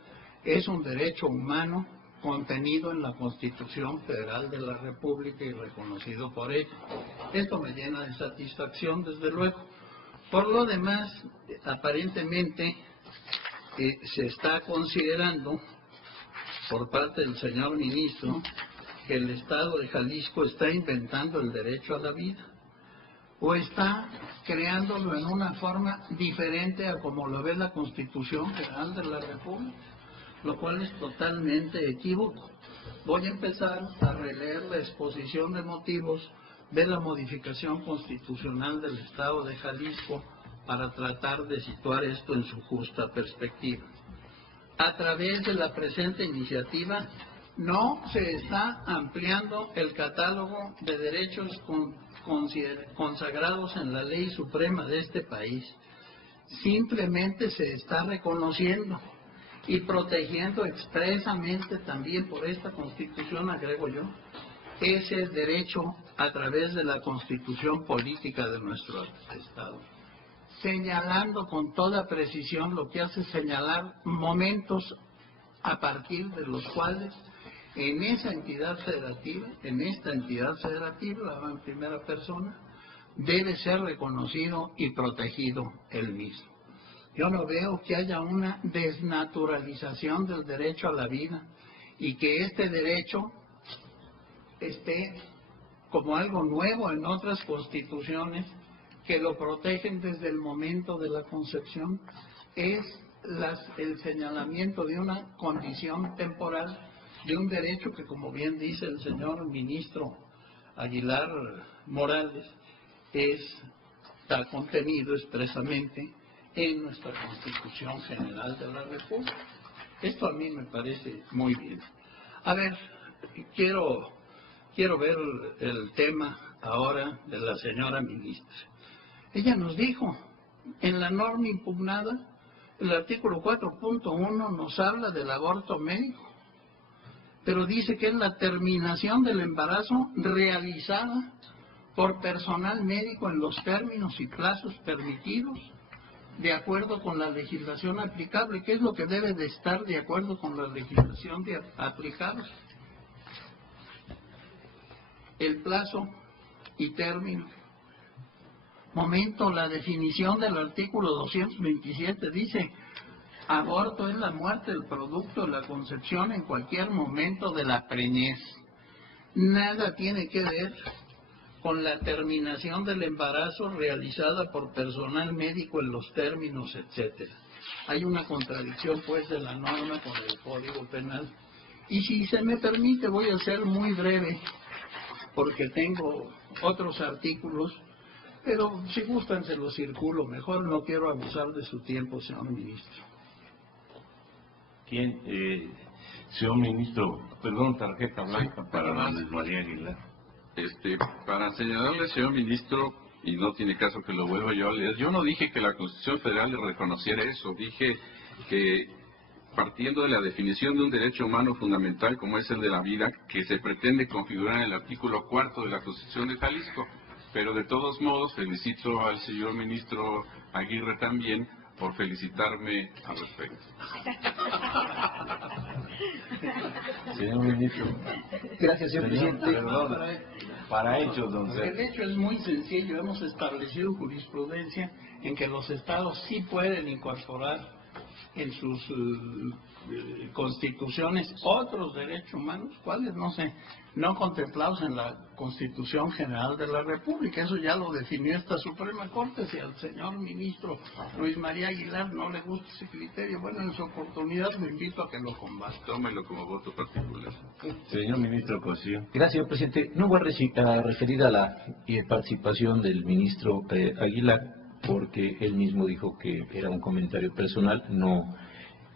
es un derecho humano contenido en la Constitución Federal de la República y reconocido por ella. Esto me llena de satisfacción, desde luego. Por lo demás, aparentemente se está considerando por parte del señor ministro que el Estado de Jalisco está inventando el derecho a la vida o está creándolo en una forma diferente a como lo ve la Constitución Federal de la República, lo cual es totalmente equívoco. Voy a empezar a releer la exposición de motivos de la modificación constitucional del Estado de Jalisco para tratar de situar esto en su justa perspectiva. A través de la presente iniciativa no se está ampliando el catálogo de derechos consagrados en la ley suprema de este país. Simplemente se está reconociendo y protegiendo expresamente también por esta Constitución, agrego yo, ese derecho a través de la Constitución política de nuestro Estado, señalando con toda precisión lo que hace señalar momentos a partir de los cuales en esa entidad federativa, en esta entidad federativa, en primera persona, debe ser reconocido y protegido el mismo. Yo no veo que haya una desnaturalización del derecho a la vida y que este derecho esté como algo nuevo en otras constituciones que lo protegen desde el momento de la concepción. Es el señalamiento de una condición temporal de un derecho que, como bien dice el señor ministro Aguilar Morales, está contenido expresamente en nuestra Constitución General de la República. Esto a mí me parece muy bien. A ver, quiero ver el tema ahora de la señora ministra. Ella nos dijo, en la norma impugnada, el artículo 4.1 nos habla del aborto médico, pero dice que es la terminación del embarazo realizada por personal médico en los términos y plazos permitidos, de acuerdo con la legislación aplicable. ¿Qué es lo que debe de estar de acuerdo con la legislación aplicable? El plazo y término. Momento, la definición del artículo 227 dice: aborto es la muerte del producto de la concepción en cualquier momento de la preñez. Nada tiene que ver con la terminación del embarazo realizada por personal médico en los términos, etcétera. Hay una contradicción, pues, de la norma con el Código Penal. Y si se me permite, voy a ser muy breve, porque tengo otros artículos, pero si gustan se los circulo. Mejor no quiero abusar de su tiempo, señor ministro. ¿Quién? Señor ministro, perdón, tarjeta blanca para Luis María Aguilar. Para señalarle, señor ministro, y no tiene caso que lo vuelva yo a leer, yo no dije que la Constitución Federal le reconociera eso, dije que partiendo de la definición de un derecho humano fundamental como es el de la vida, que se pretende configurar en el artículo 4 de la Constitución de Jalisco, pero de todos modos felicito al señor ministro Aguirre también por felicitarme al respecto. Señor ministro. Gracias, señor presidente. Perdón, para hechos, don Sergio. El hecho es muy sencillo. Hemos establecido jurisprudencia en que los estados sí pueden incorporar en sus constituciones otros derechos humanos, cuáles no sé, no contemplados en la Constitución General de la República. Eso ya lo definió esta Suprema Corte. Si al señor ministro Luis María Aguilar no le gusta ese criterio, bueno, en su oportunidad lo invito a que lo combata. Tómelo como voto particular. Señor ministro Cosío. Gracias, señor presidente. No voy a referir a la participación del ministro Aguilar, porque él mismo dijo que era un comentario personal, no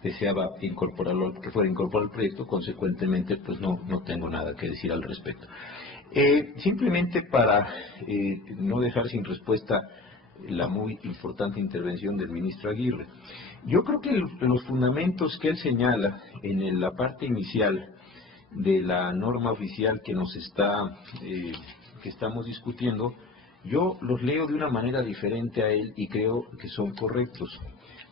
deseaba incorporarlo, que fuera incorporado al proyecto, consecuentemente pues no tengo nada que decir al respecto. Simplemente para no dejar sin respuesta la muy importante intervención del ministro Aguirre. Yo creo que los fundamentos que él señala en la parte inicial de la norma oficial que que estamos discutiendo, yo los leo de una manera diferente a él y creo que son correctos.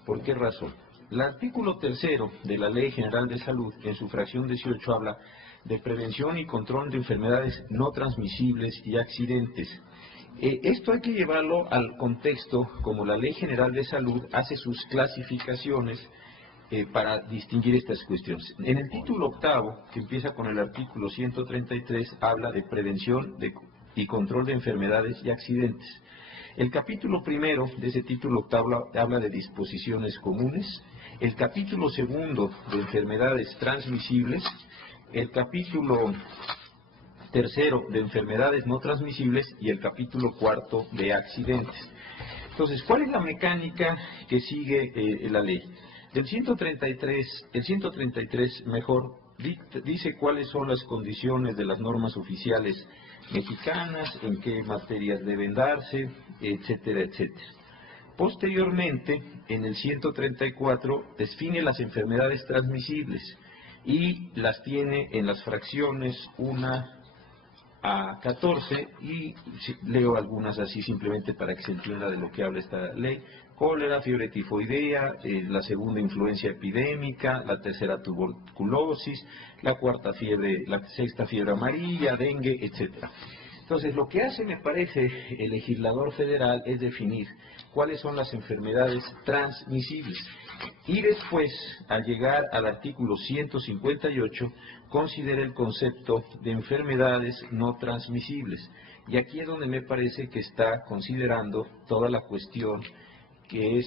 ¿Por qué razón? El artículo 3 de la Ley General de Salud, en su fracción 18, habla de prevención y control de enfermedades no transmisibles y accidentes. Esto hay que llevarlo al contexto como la Ley General de Salud hace sus clasificaciones para distinguir estas cuestiones. En el título 8, que empieza con el artículo 133, habla de prevención y control de enfermedades y accidentes. El capítulo 1 de ese título 8 habla de disposiciones comunes, el capítulo 2 de enfermedades transmisibles, el capítulo 3 de enfermedades no transmisibles y el capítulo 4 de accidentes. Entonces, ¿cuál es la mecánica que sigue la ley? El 133 mejor dice cuáles son las condiciones de las normas oficiales mexicanas, en qué materias deben darse, etcétera, etcétera. Posteriormente, en el 134 define las enfermedades transmisibles y las tiene en las fracciones 1 a 14 y leo algunas así simplemente para que se entienda de lo que habla esta ley. Cólera, fiebre tifoidea, la segunda influencia epidémica, la tercera tuberculosis, la sexta fiebre amarilla, dengue, etcétera. Entonces, lo que hace, me parece, el legislador federal es definir cuáles son las enfermedades transmisibles. Y después, al llegar al artículo 158, considera el concepto de enfermedades no transmisibles. Y aquí es donde me parece que está considerando toda la cuestión que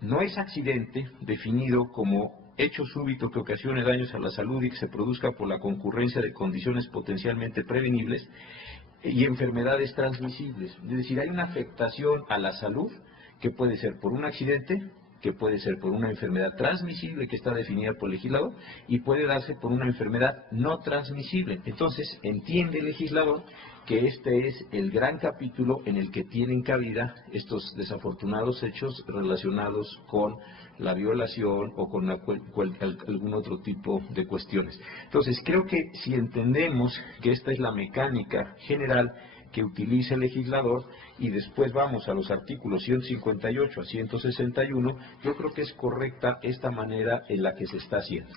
no es accidente, definido como hecho súbito que ocasione daños a la salud y que se produzca por la concurrencia de condiciones potencialmente prevenibles, y enfermedades transmisibles. Es decir, hay una afectación a la salud que puede ser por un accidente, que puede ser por una enfermedad transmisible que está definida por el legislador y puede darse por una enfermedad no transmisible. Entonces, entiende el legislador que este es el gran capítulo en el que tienen cabida estos desafortunados hechos relacionados con la violación o con algún otro tipo de cuestiones. Entonces, creo que si entendemos que esta es la mecánica general que utiliza el legislador y después vamos a los artículos 158 a 161, yo creo que es correcta esta manera en la que se está haciendo.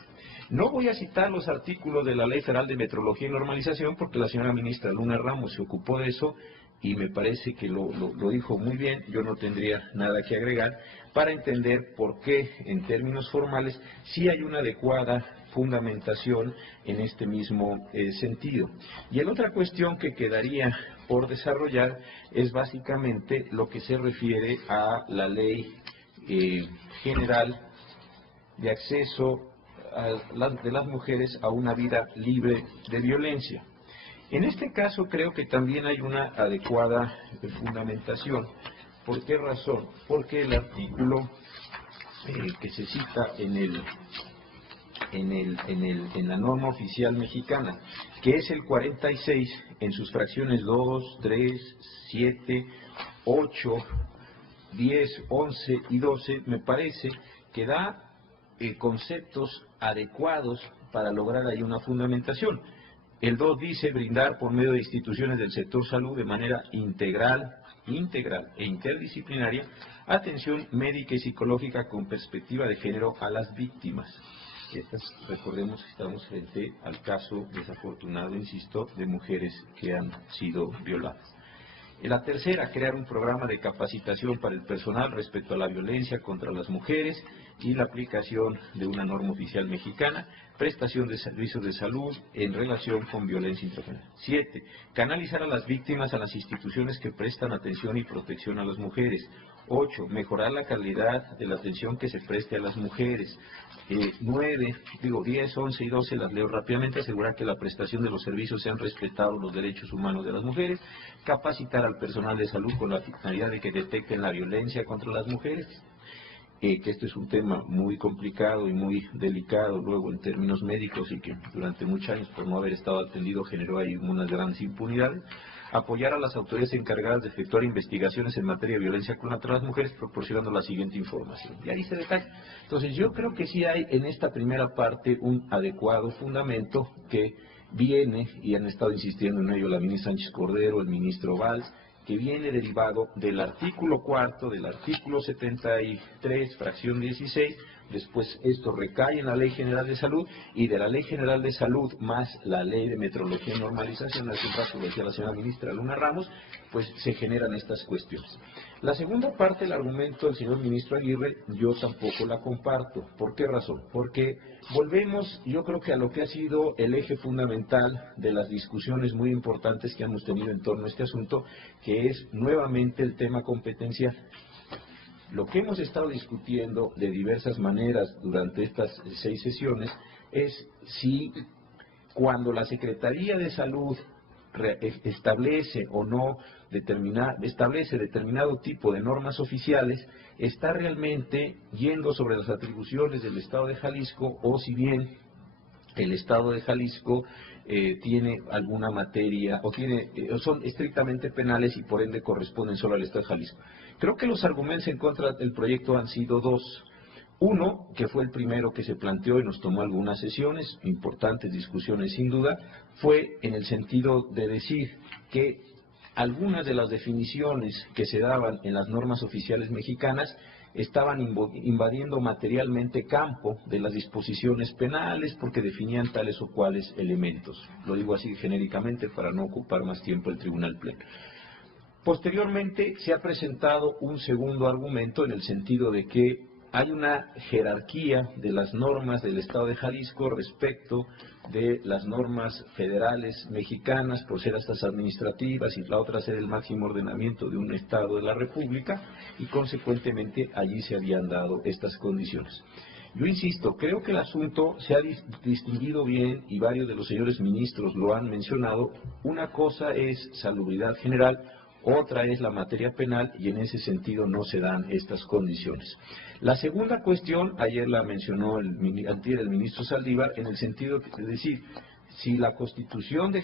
No voy a citar los artículos de la Ley Federal de Metrología y Normalización porque la señora ministra Luna Ramos se ocupó de eso y me parece que lo dijo muy bien. Yo no tendría nada que agregar para entender por qué, en términos formales, sí hay una adecuada fundamentación en este mismo sentido. Y la otra cuestión que quedaría por desarrollar es básicamente lo que se refiere a la Ley General de Acceso de las mujeres a una vida libre de violencia. En este caso creo que también hay una adecuada fundamentación. ¿Por qué razón? Porque el artículo que se cita en la norma oficial mexicana, que es el 46, en sus fracciones 2, 3, 7, 8, 10, 11 y 12, me parece que da conceptos adecuados para lograr ahí una fundamentación. El 2 dice brindar por medio de instituciones del sector salud de manera integral e interdisciplinaria atención médica y psicológica con perspectiva de género a las víctimas. Recordemos que estamos frente al caso desafortunado, insisto, de mujeres que han sido violadas. La tercera, crear un programa de capacitación para el personal respecto a la violencia contra las mujeres y la aplicación de una norma oficial mexicana, prestación de servicios de salud en relación con violencia intrafamiliar. 7. Canalizar a las víctimas a las instituciones que prestan atención y protección a las mujeres. 8. Mejorar la calidad de la atención que se preste a las mujeres. 10, 11 y 12 las leo rápidamente. Asegurar que la prestación de los servicios sean respetados los derechos humanos de las mujeres. Capacitar al personal de salud con la finalidad de que detecten la violencia contra las mujeres. Que esto es un tema muy complicado y muy delicado luego en términos médicos y que durante muchos años por no haber estado atendido generó ahí unas grandes impunidades. Apoyar a las autoridades encargadas de efectuar investigaciones en materia de violencia contra las mujeres proporcionando la siguiente información. Y ahí se detalla. Entonces yo creo que sí hay en esta primera parte un adecuado fundamento que viene, y han estado insistiendo en ello la ministra Sánchez Cordero, el ministro Valls, que viene derivado del artículo 4, del artículo 73, fracción 16, después esto recae en la Ley General de Salud, y de la Ley General de Salud más la Ley de Metrología y Normalización, hace un rato lo decía la señora ministra Luna Ramos, pues se generan estas cuestiones. La segunda parte del argumento del señor ministro Aguirre, yo tampoco la comparto. ¿Por qué razón? Porque volvemos, yo creo que a lo que ha sido el eje fundamental de las discusiones muy importantes que hemos tenido en torno a este asunto, que es nuevamente el tema competencial. Lo que hemos estado discutiendo de diversas maneras durante estas 6 sesiones es si cuando la Secretaría de Salud establece o no establece determinado tipo de normas oficiales, está realmente yendo sobre las atribuciones del Estado de Jalisco, o si bien el Estado de Jalisco tiene alguna materia o son estrictamente penales y por ende corresponden solo al Estado de Jalisco. Creo que los argumentos en contra del proyecto han sido 2. Uno, que fue el primero que se planteó y nos tomó algunas sesiones, importantes discusiones sin duda, fue en el sentido de decir que algunas de las definiciones que se daban en las normas oficiales mexicanas estaban invadiendo materialmente campo de las disposiciones penales porque definían tales o cuales elementos. Lo digo así genéricamente para no ocupar más tiempo el Tribunal Pleno. Posteriormente se ha presentado un segundo argumento en el sentido de que hay una jerarquía de las normas del Estado de Jalisco respecto de las normas federales mexicanas, por ser estas administrativas y la otra ser el máximo ordenamiento de un Estado de la República, y consecuentemente allí se habían dado estas condiciones. Yo insisto, creo que el asunto se ha distinguido bien y varios de los señores ministros lo han mencionado. Una cosa es salubridad general, otra es la materia penal y en ese sentido no se dan estas condiciones. La segunda cuestión, ayer la mencionó el ministro Saldívar, en el sentido de decir, si la cuestión de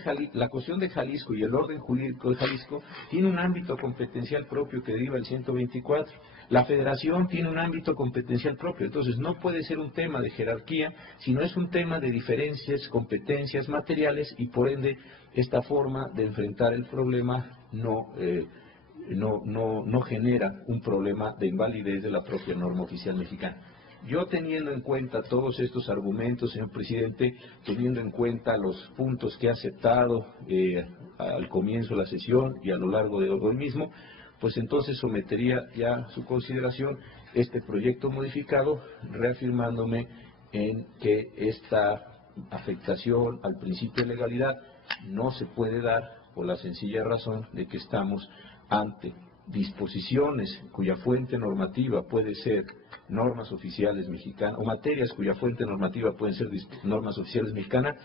Jalisco y el orden jurídico de Jalisco tiene un ámbito competencial propio que deriva el 124, la federación tiene un ámbito competencial propio, entonces no puede ser un tema de jerarquía, sino es un tema de diferencias, competencias materiales y por ende esta forma de enfrentar el problema no genera un problema de invalidez de la propia norma oficial mexicana. Yo teniendo en cuenta todos estos argumentos, señor presidente, teniendo en cuenta los puntos que ha aceptado al comienzo de la sesión y a lo largo de hoy mismo, pues entonces sometería ya a su consideración este proyecto modificado, reafirmándome en que esta afectación al principio de legalidad no se puede dar por la sencilla razón de que estamos ante disposiciones cuya fuente normativa puede ser normas oficiales mexicanas, o materias cuya fuente normativa pueden ser normas oficiales mexicanas,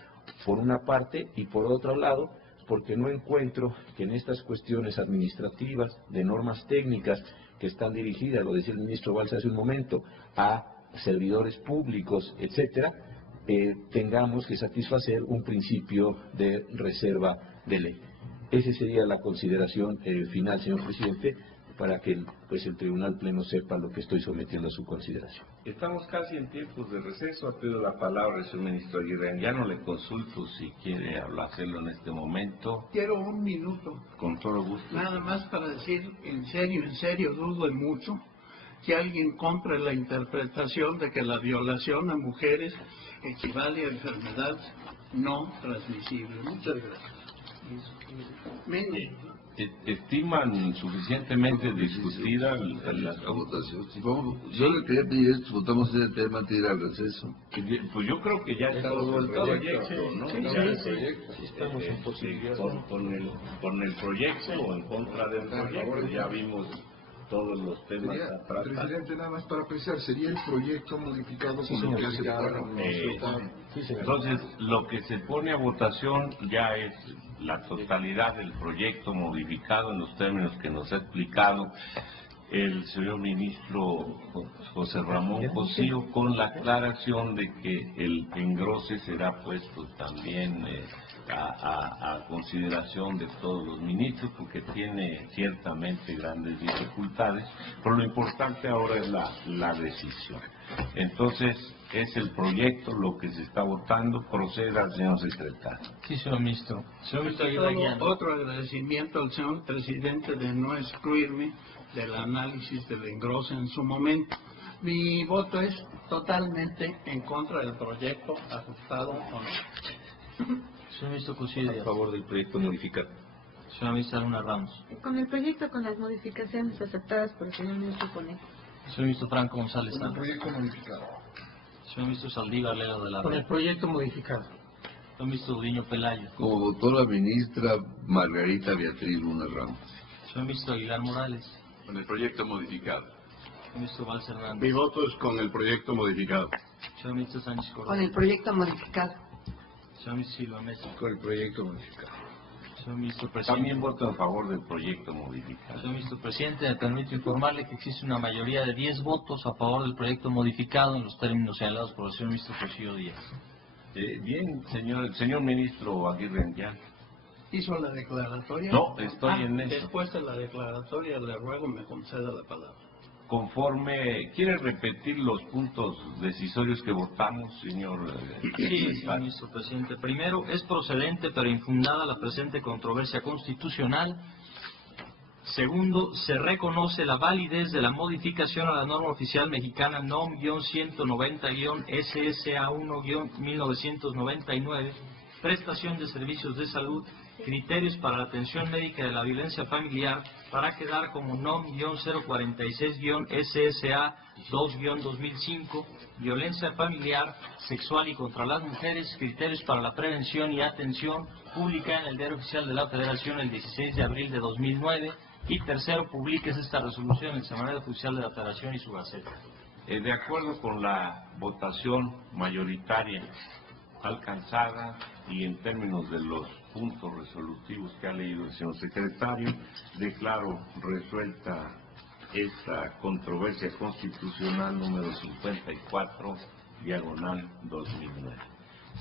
por una parte, y por otro lado, porque no encuentro que en estas cuestiones administrativas, de normas técnicas que están dirigidas, lo decía el ministro Balsa hace un momento, a servidores públicos, etcétera, tengamos que satisfacer un principio de reserva de ley. Esa sería la consideración final, señor presidente, para que el Tribunal Pleno sepa lo que estoy sometiendo a su consideración. Estamos casi en tiempos de receso. Ha pedido la palabra el señor ministro Aguirre. Ya no le consulto si quiere hacerlo en este momento. Quiero un minuto. Con todo gusto. Nada más para decir, en serio, dudo mucho que alguien compre la interpretación de que la violación a mujeres equivale a enfermedad no transmisible. Muchas gracias. ¿Estiman suficientemente discutida la votación? Yo le quería pedir esto, votamos ese tema antes de ir al receso. Pues yo creo que ya está todo el proyecto, ¿no? Sí, estamos en posibilidad. Con el proyecto o en contra del proyecto, ya vimos todos los temas a tratar. Presidente, nada más para precisar, ¿sería el proyecto modificado con lo que aceptaron? Entonces, lo que se pone a votación ya es la totalidad del proyecto modificado en los términos que nos ha explicado el señor ministro José Ramón Cosío, con la aclaración de que el engrose será puesto también a consideración de todos los ministros, porque tiene ciertamente grandes dificultades, pero lo importante ahora es la decisión. Entonces, es el proyecto lo que se está votando. Proceda, señor secretario. Sí, señor ministro. Otro agradecimiento al señor presidente de no excluirme del análisis del engrose en su momento. Mi voto es totalmente en contra del proyecto ajustado o no. Señor ministro Cusillas. A favor del proyecto modificado. Señor ministro Luna Ramos. Con el proyecto, con las modificaciones aceptadas por el señor ministro Ponente. Señor ministro Franco González. Con el proyecto modificado. Señor ministro Saldívar Lelo de la Con el proyecto modificado. Señor ministro Udiño Pelayo. Como votó la ministra Margarita Beatriz Luna Ramos. Señor ministro Aguilar Morales. Con el proyecto modificado. Señor ministro Valls Hernández. Mi voto es con el proyecto modificado. Señor ministro Sánchez Cordero. Con el proyecto modificado. Señor ministro Silva Mesa. Con el proyecto modificado. Señor ministro presidente. También voto a favor del proyecto modificado. Señor ministro presidente, me permito informarle que existe una mayoría de 10 votos a favor del proyecto modificado en los términos señalados por el señor ministro Cosío Díaz. Bien, señor ministro Aguirre, ya. ¿Hizo la declaratoria? No, estoy en eso. Después de la declaratoria le ruego me conceda la palabra. Conforme, ¿quiere repetir los puntos decisorios que votamos, señor? Sí, señor ministro presidente. Primero, es procedente pero infundada la presente controversia constitucional. Segundo, se reconoce la validez de la modificación a la norma oficial mexicana NOM-190-SSA1-1999, prestación de servicios de salud, criterios para la atención médica de la violencia familiar, para quedar como NOM-046-SSA2-2005, violencia familiar, sexual y contra las mujeres, criterios para la prevención y atención, publicada en el Diario Oficial de la Federación el 16 de abril de 2009, y tercero, publiques esta resolución en el Semanario Oficial de la Federación y su Gaceta. De acuerdo con la votación mayoritaria alcanzada y en términos de los puntos resolutivos que ha leído el señor secretario, declaro resuelta esta controversia constitucional número 54, diagonal 2009.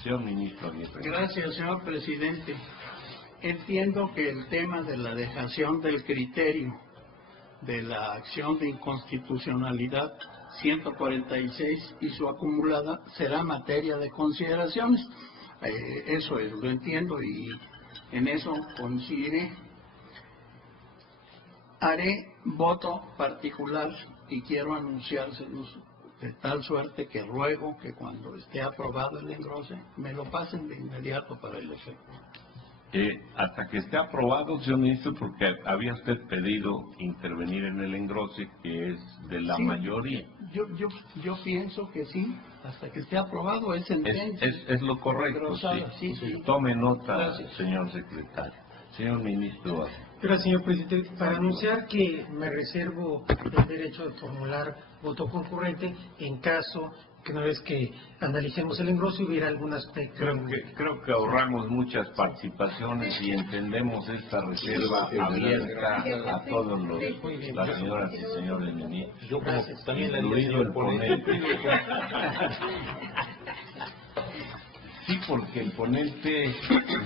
Señor ministro. Gracias, señor presidente. Entiendo que el tema de la dejación del criterio de la acción de inconstitucionalidad 146 y su acumulada será materia de consideraciones. Eso es, lo entiendo y en eso coincidiré. Haré voto particular y quiero anunciárselos de tal suerte que ruego que cuando esté aprobado el engrose me lo pasen de inmediato para el efecto. Hasta que esté aprobado, señor ministro, porque había usted pedido intervenir en el engrose, que es de la mayoría. Yo pienso que sí, hasta que esté aprobado es sentencia. Es lo correcto, sí. Tome nota, Gracias. señor secretario. Señor ministro. Gracias, señor presidente. Para anunciar que me reservo el derecho de formular voto concurrente en caso que una vez que analicemos el engrose hubiera algún aspecto. Creo que ahorramos muchas participaciones y entendemos esta reserva abierta a todos las señoras y señores ministros. Yo como también incluido el ponente. Sí, porque el ponente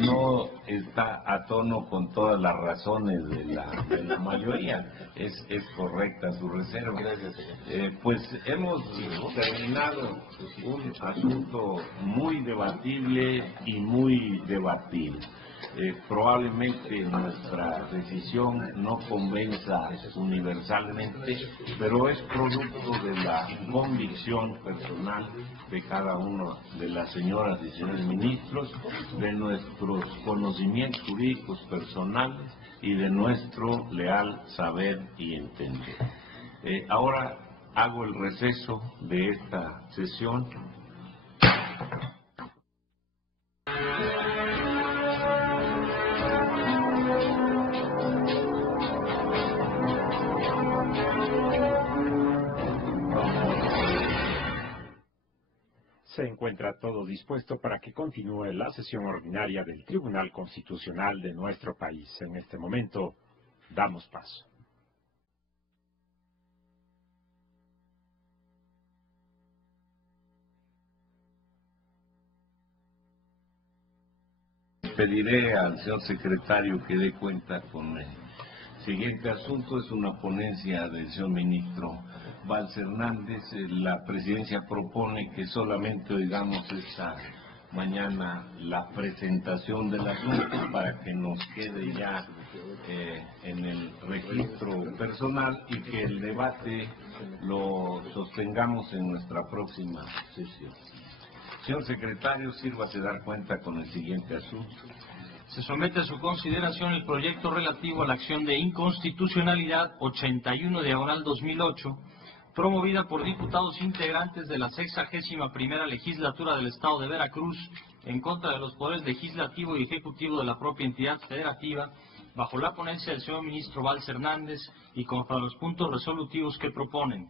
no está a tono con todas las razones de la mayoría. Es correcta su reserva. Pues hemos terminado un asunto muy debatible y muy debatible. Probablemente nuestra decisión no convenza universalmente, pero es producto de la convicción personal de cada uno de las señoras y señores ministros, de nuestros conocimientos jurídicos personales y de nuestro leal saber y entender. Ahora hago el receso de esta sesión. Se encuentra todo dispuesto para que continúe la sesión ordinaria del Tribunal Constitucional de nuestro país. En este momento, damos paso. Pediré al señor secretario que dé cuenta con el siguiente asunto. Es una ponencia del señor ministro Valls Hernández. La presidencia propone que solamente oigamos esta mañana la presentación del asunto para que nos quede ya en el registro personal y que el debate lo sostengamos en nuestra próxima sesión. Señor secretario, sírvase dar cuenta con el siguiente asunto. Se somete a su consideración el proyecto relativo a la acción de inconstitucionalidad 81/2008, promovida por diputados integrantes de la 61ª legislatura del Estado de Veracruz en contra de los poderes legislativo y ejecutivo de la propia entidad federativa, bajo la ponencia del señor ministro Valls Hernández y contra los puntos resolutivos que proponen.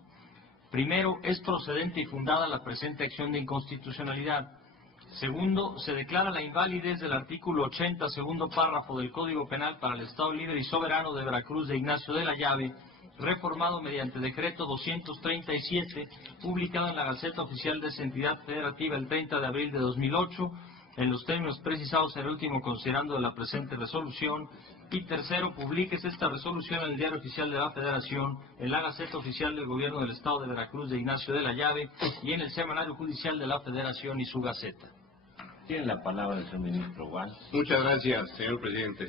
Primero, es procedente y fundada la presente acción de inconstitucionalidad. Segundo, se declara la invalidez del artículo 80, segundo párrafo del Código Penal para el Estado Libre y Soberano de Veracruz de Ignacio de la Llave, reformado mediante decreto 237, publicado en la Gaceta Oficial de esa entidad federativa el 30 de abril de 2008, en los términos precisados en el último considerando de la presente resolución. Y tercero, publíquese esta resolución en el Diario Oficial de la Federación, en la Gaceta Oficial del Gobierno del Estado de Veracruz de Ignacio de la Llave y en el Semanario Judicial de la Federación y su Gaceta. Tiene la palabra el señor ministro Valls. Muchas gracias, señor presidente.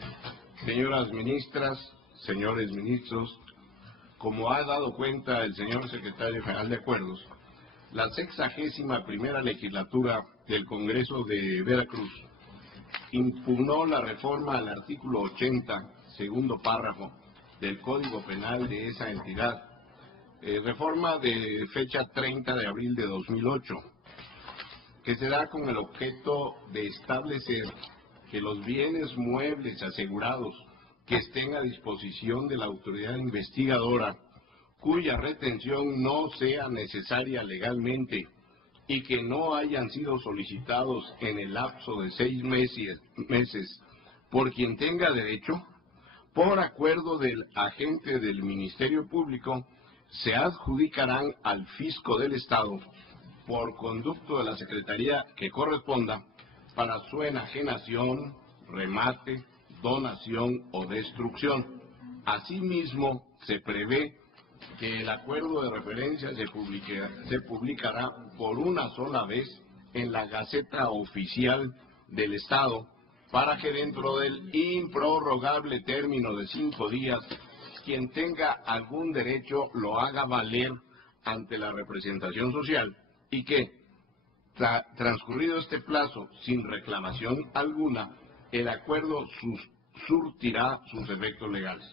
Señoras ministras, señores ministros, como ha dado cuenta el señor secretario general de Acuerdos, la 61ª legislatura del Congreso de Veracruz impugnó la reforma al artículo 80, segundo párrafo, del Código Penal de esa entidad, reforma de fecha 30 de abril de 2008, que se da con el objeto de establecer que los bienes muebles asegurados que estén a disposición de la autoridad investigadora cuya retención no sea necesaria legalmente y que no hayan sido solicitados en el lapso de 6 meses por quien tenga derecho, por acuerdo del agente del Ministerio Público, se adjudicarán al fisco del Estado por conducto de la Secretaría que corresponda para su enajenación, remate, donación o destrucción. Asimismo, se prevé que el acuerdo de referencia se publicará por una sola vez en la Gaceta Oficial del Estado para que dentro del improrrogable término de 5 días quien tenga algún derecho lo haga valer ante la representación social y que, transcurrido este plazo sin reclamación alguna, el acuerdo surtirá sus efectos legales.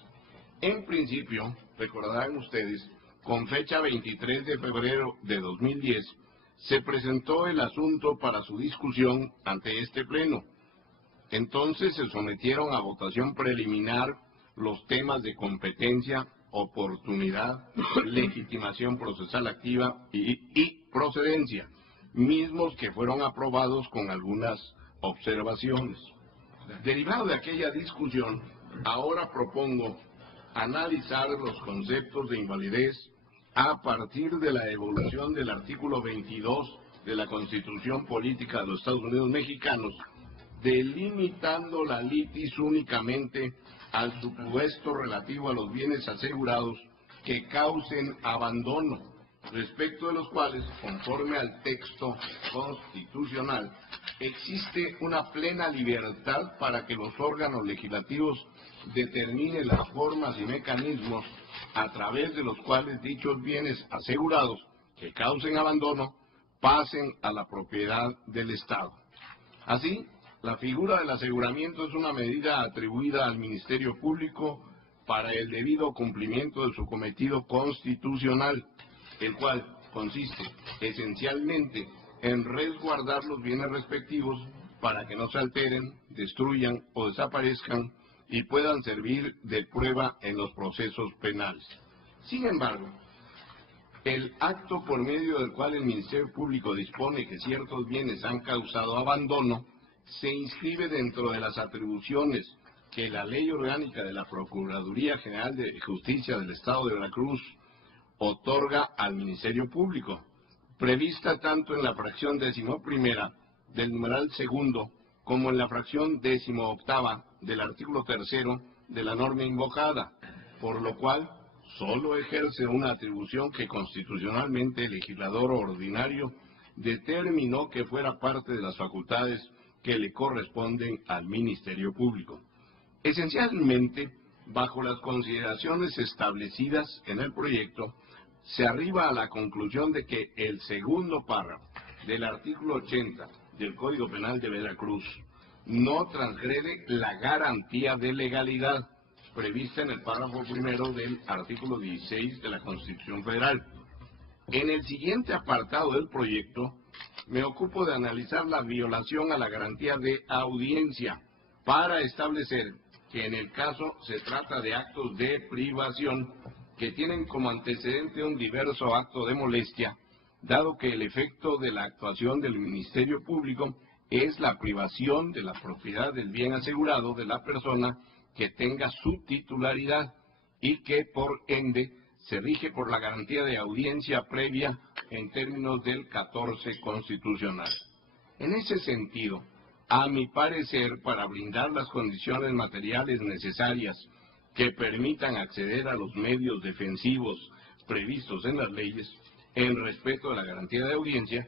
En principio, recordarán ustedes, con fecha 23 de febrero de 2010, se presentó el asunto para su discusión ante este Pleno. Entonces se sometieron a votación preliminar los temas de competencia, oportunidad, legitimación procesal activa y procedencia, mismos que fueron aprobados con algunas observaciones. Derivado de aquella discusión, ahora propongo analizar los conceptos de invalidez a partir de la evolución del artículo 22 de la Constitución Política de los Estados Unidos Mexicanos, delimitando la litis únicamente al supuesto relativo a los bienes asegurados que causen abandono, respecto de los cuales, conforme al texto constitucional, existe una plena libertad para que los órganos legislativos determinen las formas y mecanismos a través de los cuales dichos bienes asegurados que causen abandono pasen a la propiedad del Estado. Así, la figura del aseguramiento es una medida atribuida al Ministerio Público para el debido cumplimiento de su cometido constitucional, el cual consiste esencialmente en resguardar los bienes respectivos para que no se alteren, destruyan o desaparezcan y puedan servir de prueba en los procesos penales. Sin embargo, el acto por medio del cual el Ministerio Público dispone que ciertos bienes han causado abandono se inscribe dentro de las atribuciones que la Ley Orgánica de la Procuraduría General de Justicia del Estado de Veracruz otorga al Ministerio Público, prevista tanto en la fracción 11ª del numeral segundo como en la fracción 18ª del artículo 3º de la norma invocada, por lo cual solo ejerce una atribución que constitucionalmente el legislador ordinario determinó que fuera parte de las facultades que le corresponden al Ministerio Público. Esencialmente, bajo las consideraciones establecidas en el proyecto, se arriba a la conclusión de que el segundo párrafo del artículo 80 del Código Penal de Veracruz no transgrede la garantía de legalidad prevista en el párrafo primero del artículo 16 de la Constitución Federal. En el siguiente apartado del proyecto, me ocupo de analizar la violación a la garantía de audiencia para establecer que en el caso se trata de actos de privación que tienen como antecedente un diverso acto de molestia, dado que el efecto de la actuación del Ministerio Público es la privación de la propiedad del bien asegurado de la persona que tenga su titularidad y que, por ende, se rige por la garantía de audiencia previa en términos del 14 constitucional. En ese sentido, a mi parecer, para brindar las condiciones materiales necesarias que permitan acceder a los medios defensivos previstos en las leyes, en respeto a la garantía de audiencia,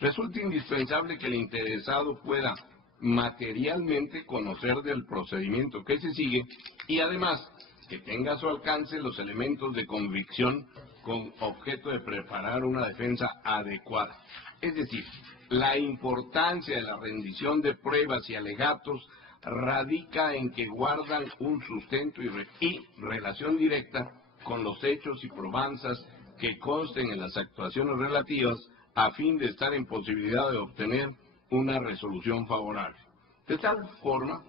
resulta indispensable que el interesado pueda materialmente conocer del procedimiento que se sigue y además que tenga a su alcance los elementos de convicción con objeto de preparar una defensa adecuada. Es decir, la importancia de la rendición de pruebas y alegatos radica en que guardan un sustento y relación directa con los hechos y probanzas que consten en las actuaciones relativas a fin de estar en posibilidad de obtener una resolución favorable. De tal forma,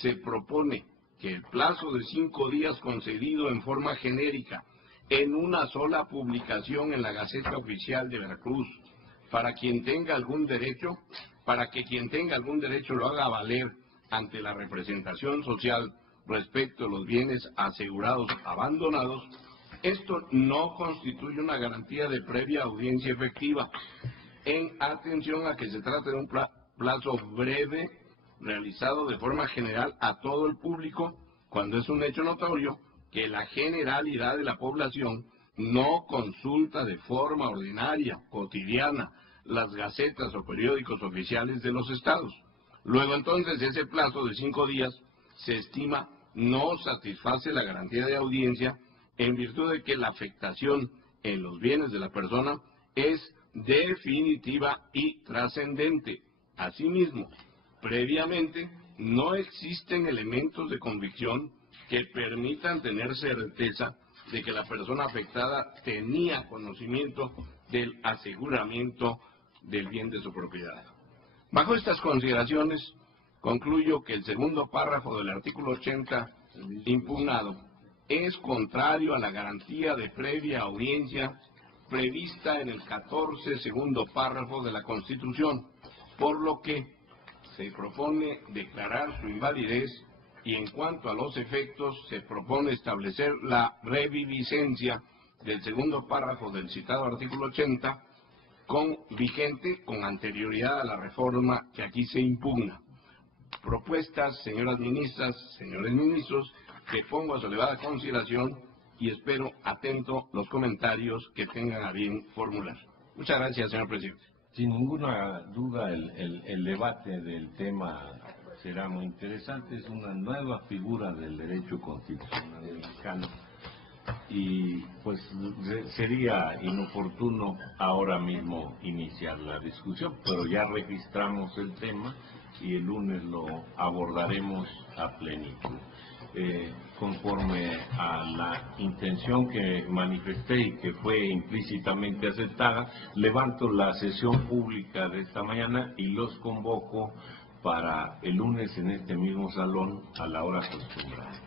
se propone que el plazo de 5 días concedido en forma genérica en una sola publicación en la Gaceta Oficial de Veracruz, para que quien tenga algún derecho lo haga valer ante la representación social respecto a los bienes asegurados abandonados. Esto no constituye una garantía de previa audiencia efectiva, en atención a que se trata de un plazo breve realizado de forma general a todo el público, cuando es un hecho notorio que la generalidad de la población no consulta de forma ordinaria, cotidiana, las gacetas o periódicos oficiales de los estados. Luego entonces ese plazo de 5 días se estima no satisface la garantía de audiencia, en virtud de que la afectación en los bienes de la persona es definitiva y trascendente. Asimismo, previamente no existen elementos de convicción que permitan tener certeza de que la persona afectada tenía conocimiento del aseguramiento del bien de su propiedad. Bajo estas consideraciones, concluyo que el segundo párrafo del artículo 80 impugnado es contrario a la garantía de previa audiencia prevista en el 14 segundo párrafo de la Constitución, por lo que se propone declarar su invalidez y en cuanto a los efectos se propone establecer la reviviscencia del segundo párrafo del citado artículo 80 vigente con anterioridad a la reforma que aquí se impugna. Propuestas, señoras ministras, señores ministros, que pongo a su elevada consideración y espero atento los comentarios que tengan a bien formular. Muchas gracias, señor presidente. Sin ninguna duda el debate del tema será muy interesante. Es una nueva figura del derecho constitucional mexicano y pues sería inoportuno ahora mismo iniciar la discusión, pero ya registramos el tema y el lunes lo abordaremos a plenitud. Conforme a la intención que manifesté y que fue implícitamente aceptada, levanto la sesión pública de esta mañana y los convoco para el lunes en este mismo salón a la hora acostumbrada.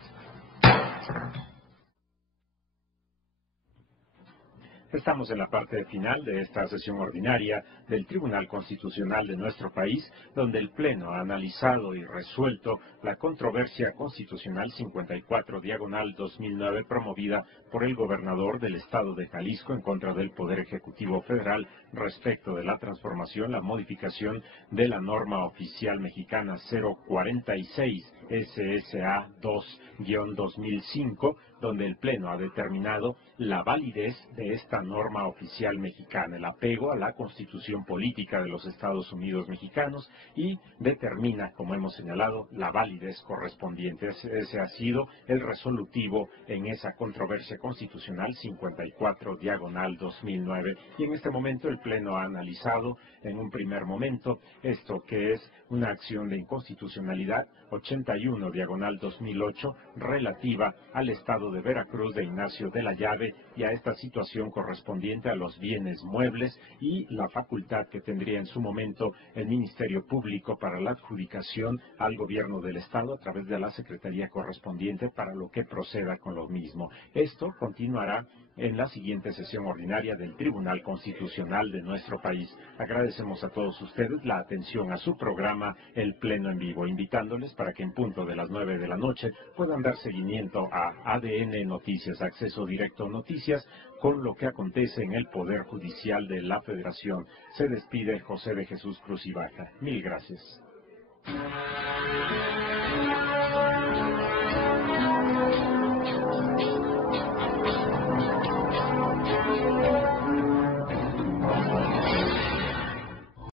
Estamos en la parte final de esta sesión ordinaria del Tribunal Constitucional de nuestro país, donde el Pleno ha analizado y resuelto la controversia constitucional 54/2009 promovida por el gobernador del Estado de Jalisco en contra del Poder Ejecutivo Federal respecto de la transformación, la modificación de la norma oficial mexicana 046 SSA 2-2005, donde el Pleno ha determinado la validez de esta norma oficial mexicana, el apego a la Constitución Política de los Estados Unidos Mexicanos y determina, como hemos señalado, la validez correspondiente. Ese ha sido el resolutivo en esa controversia constitucional 54/2009. Y en este momento el Pleno ha analizado en un primer momento esto que es una acción de inconstitucionalidad 81/2008 relativa al Estado de Veracruz de Ignacio de la Llave y a esta situación correspondiente a los bienes muebles y la facultad que tendría en su momento el Ministerio Público para la adjudicación al gobierno del Estado a través de la Secretaría correspondiente para lo que proceda con lo mismo. Esto continuará en la siguiente sesión ordinaria del Tribunal Constitucional de nuestro país. Agradecemos a todos ustedes la atención a su programa El Pleno en Vivo, invitándoles para que en punto de las 9 de la noche puedan dar seguimiento a ADN Noticias, acceso directo a noticias con lo que acontece en el Poder Judicial de la Federación. Se despide José de Jesús Cruz y Baja. Mil gracias.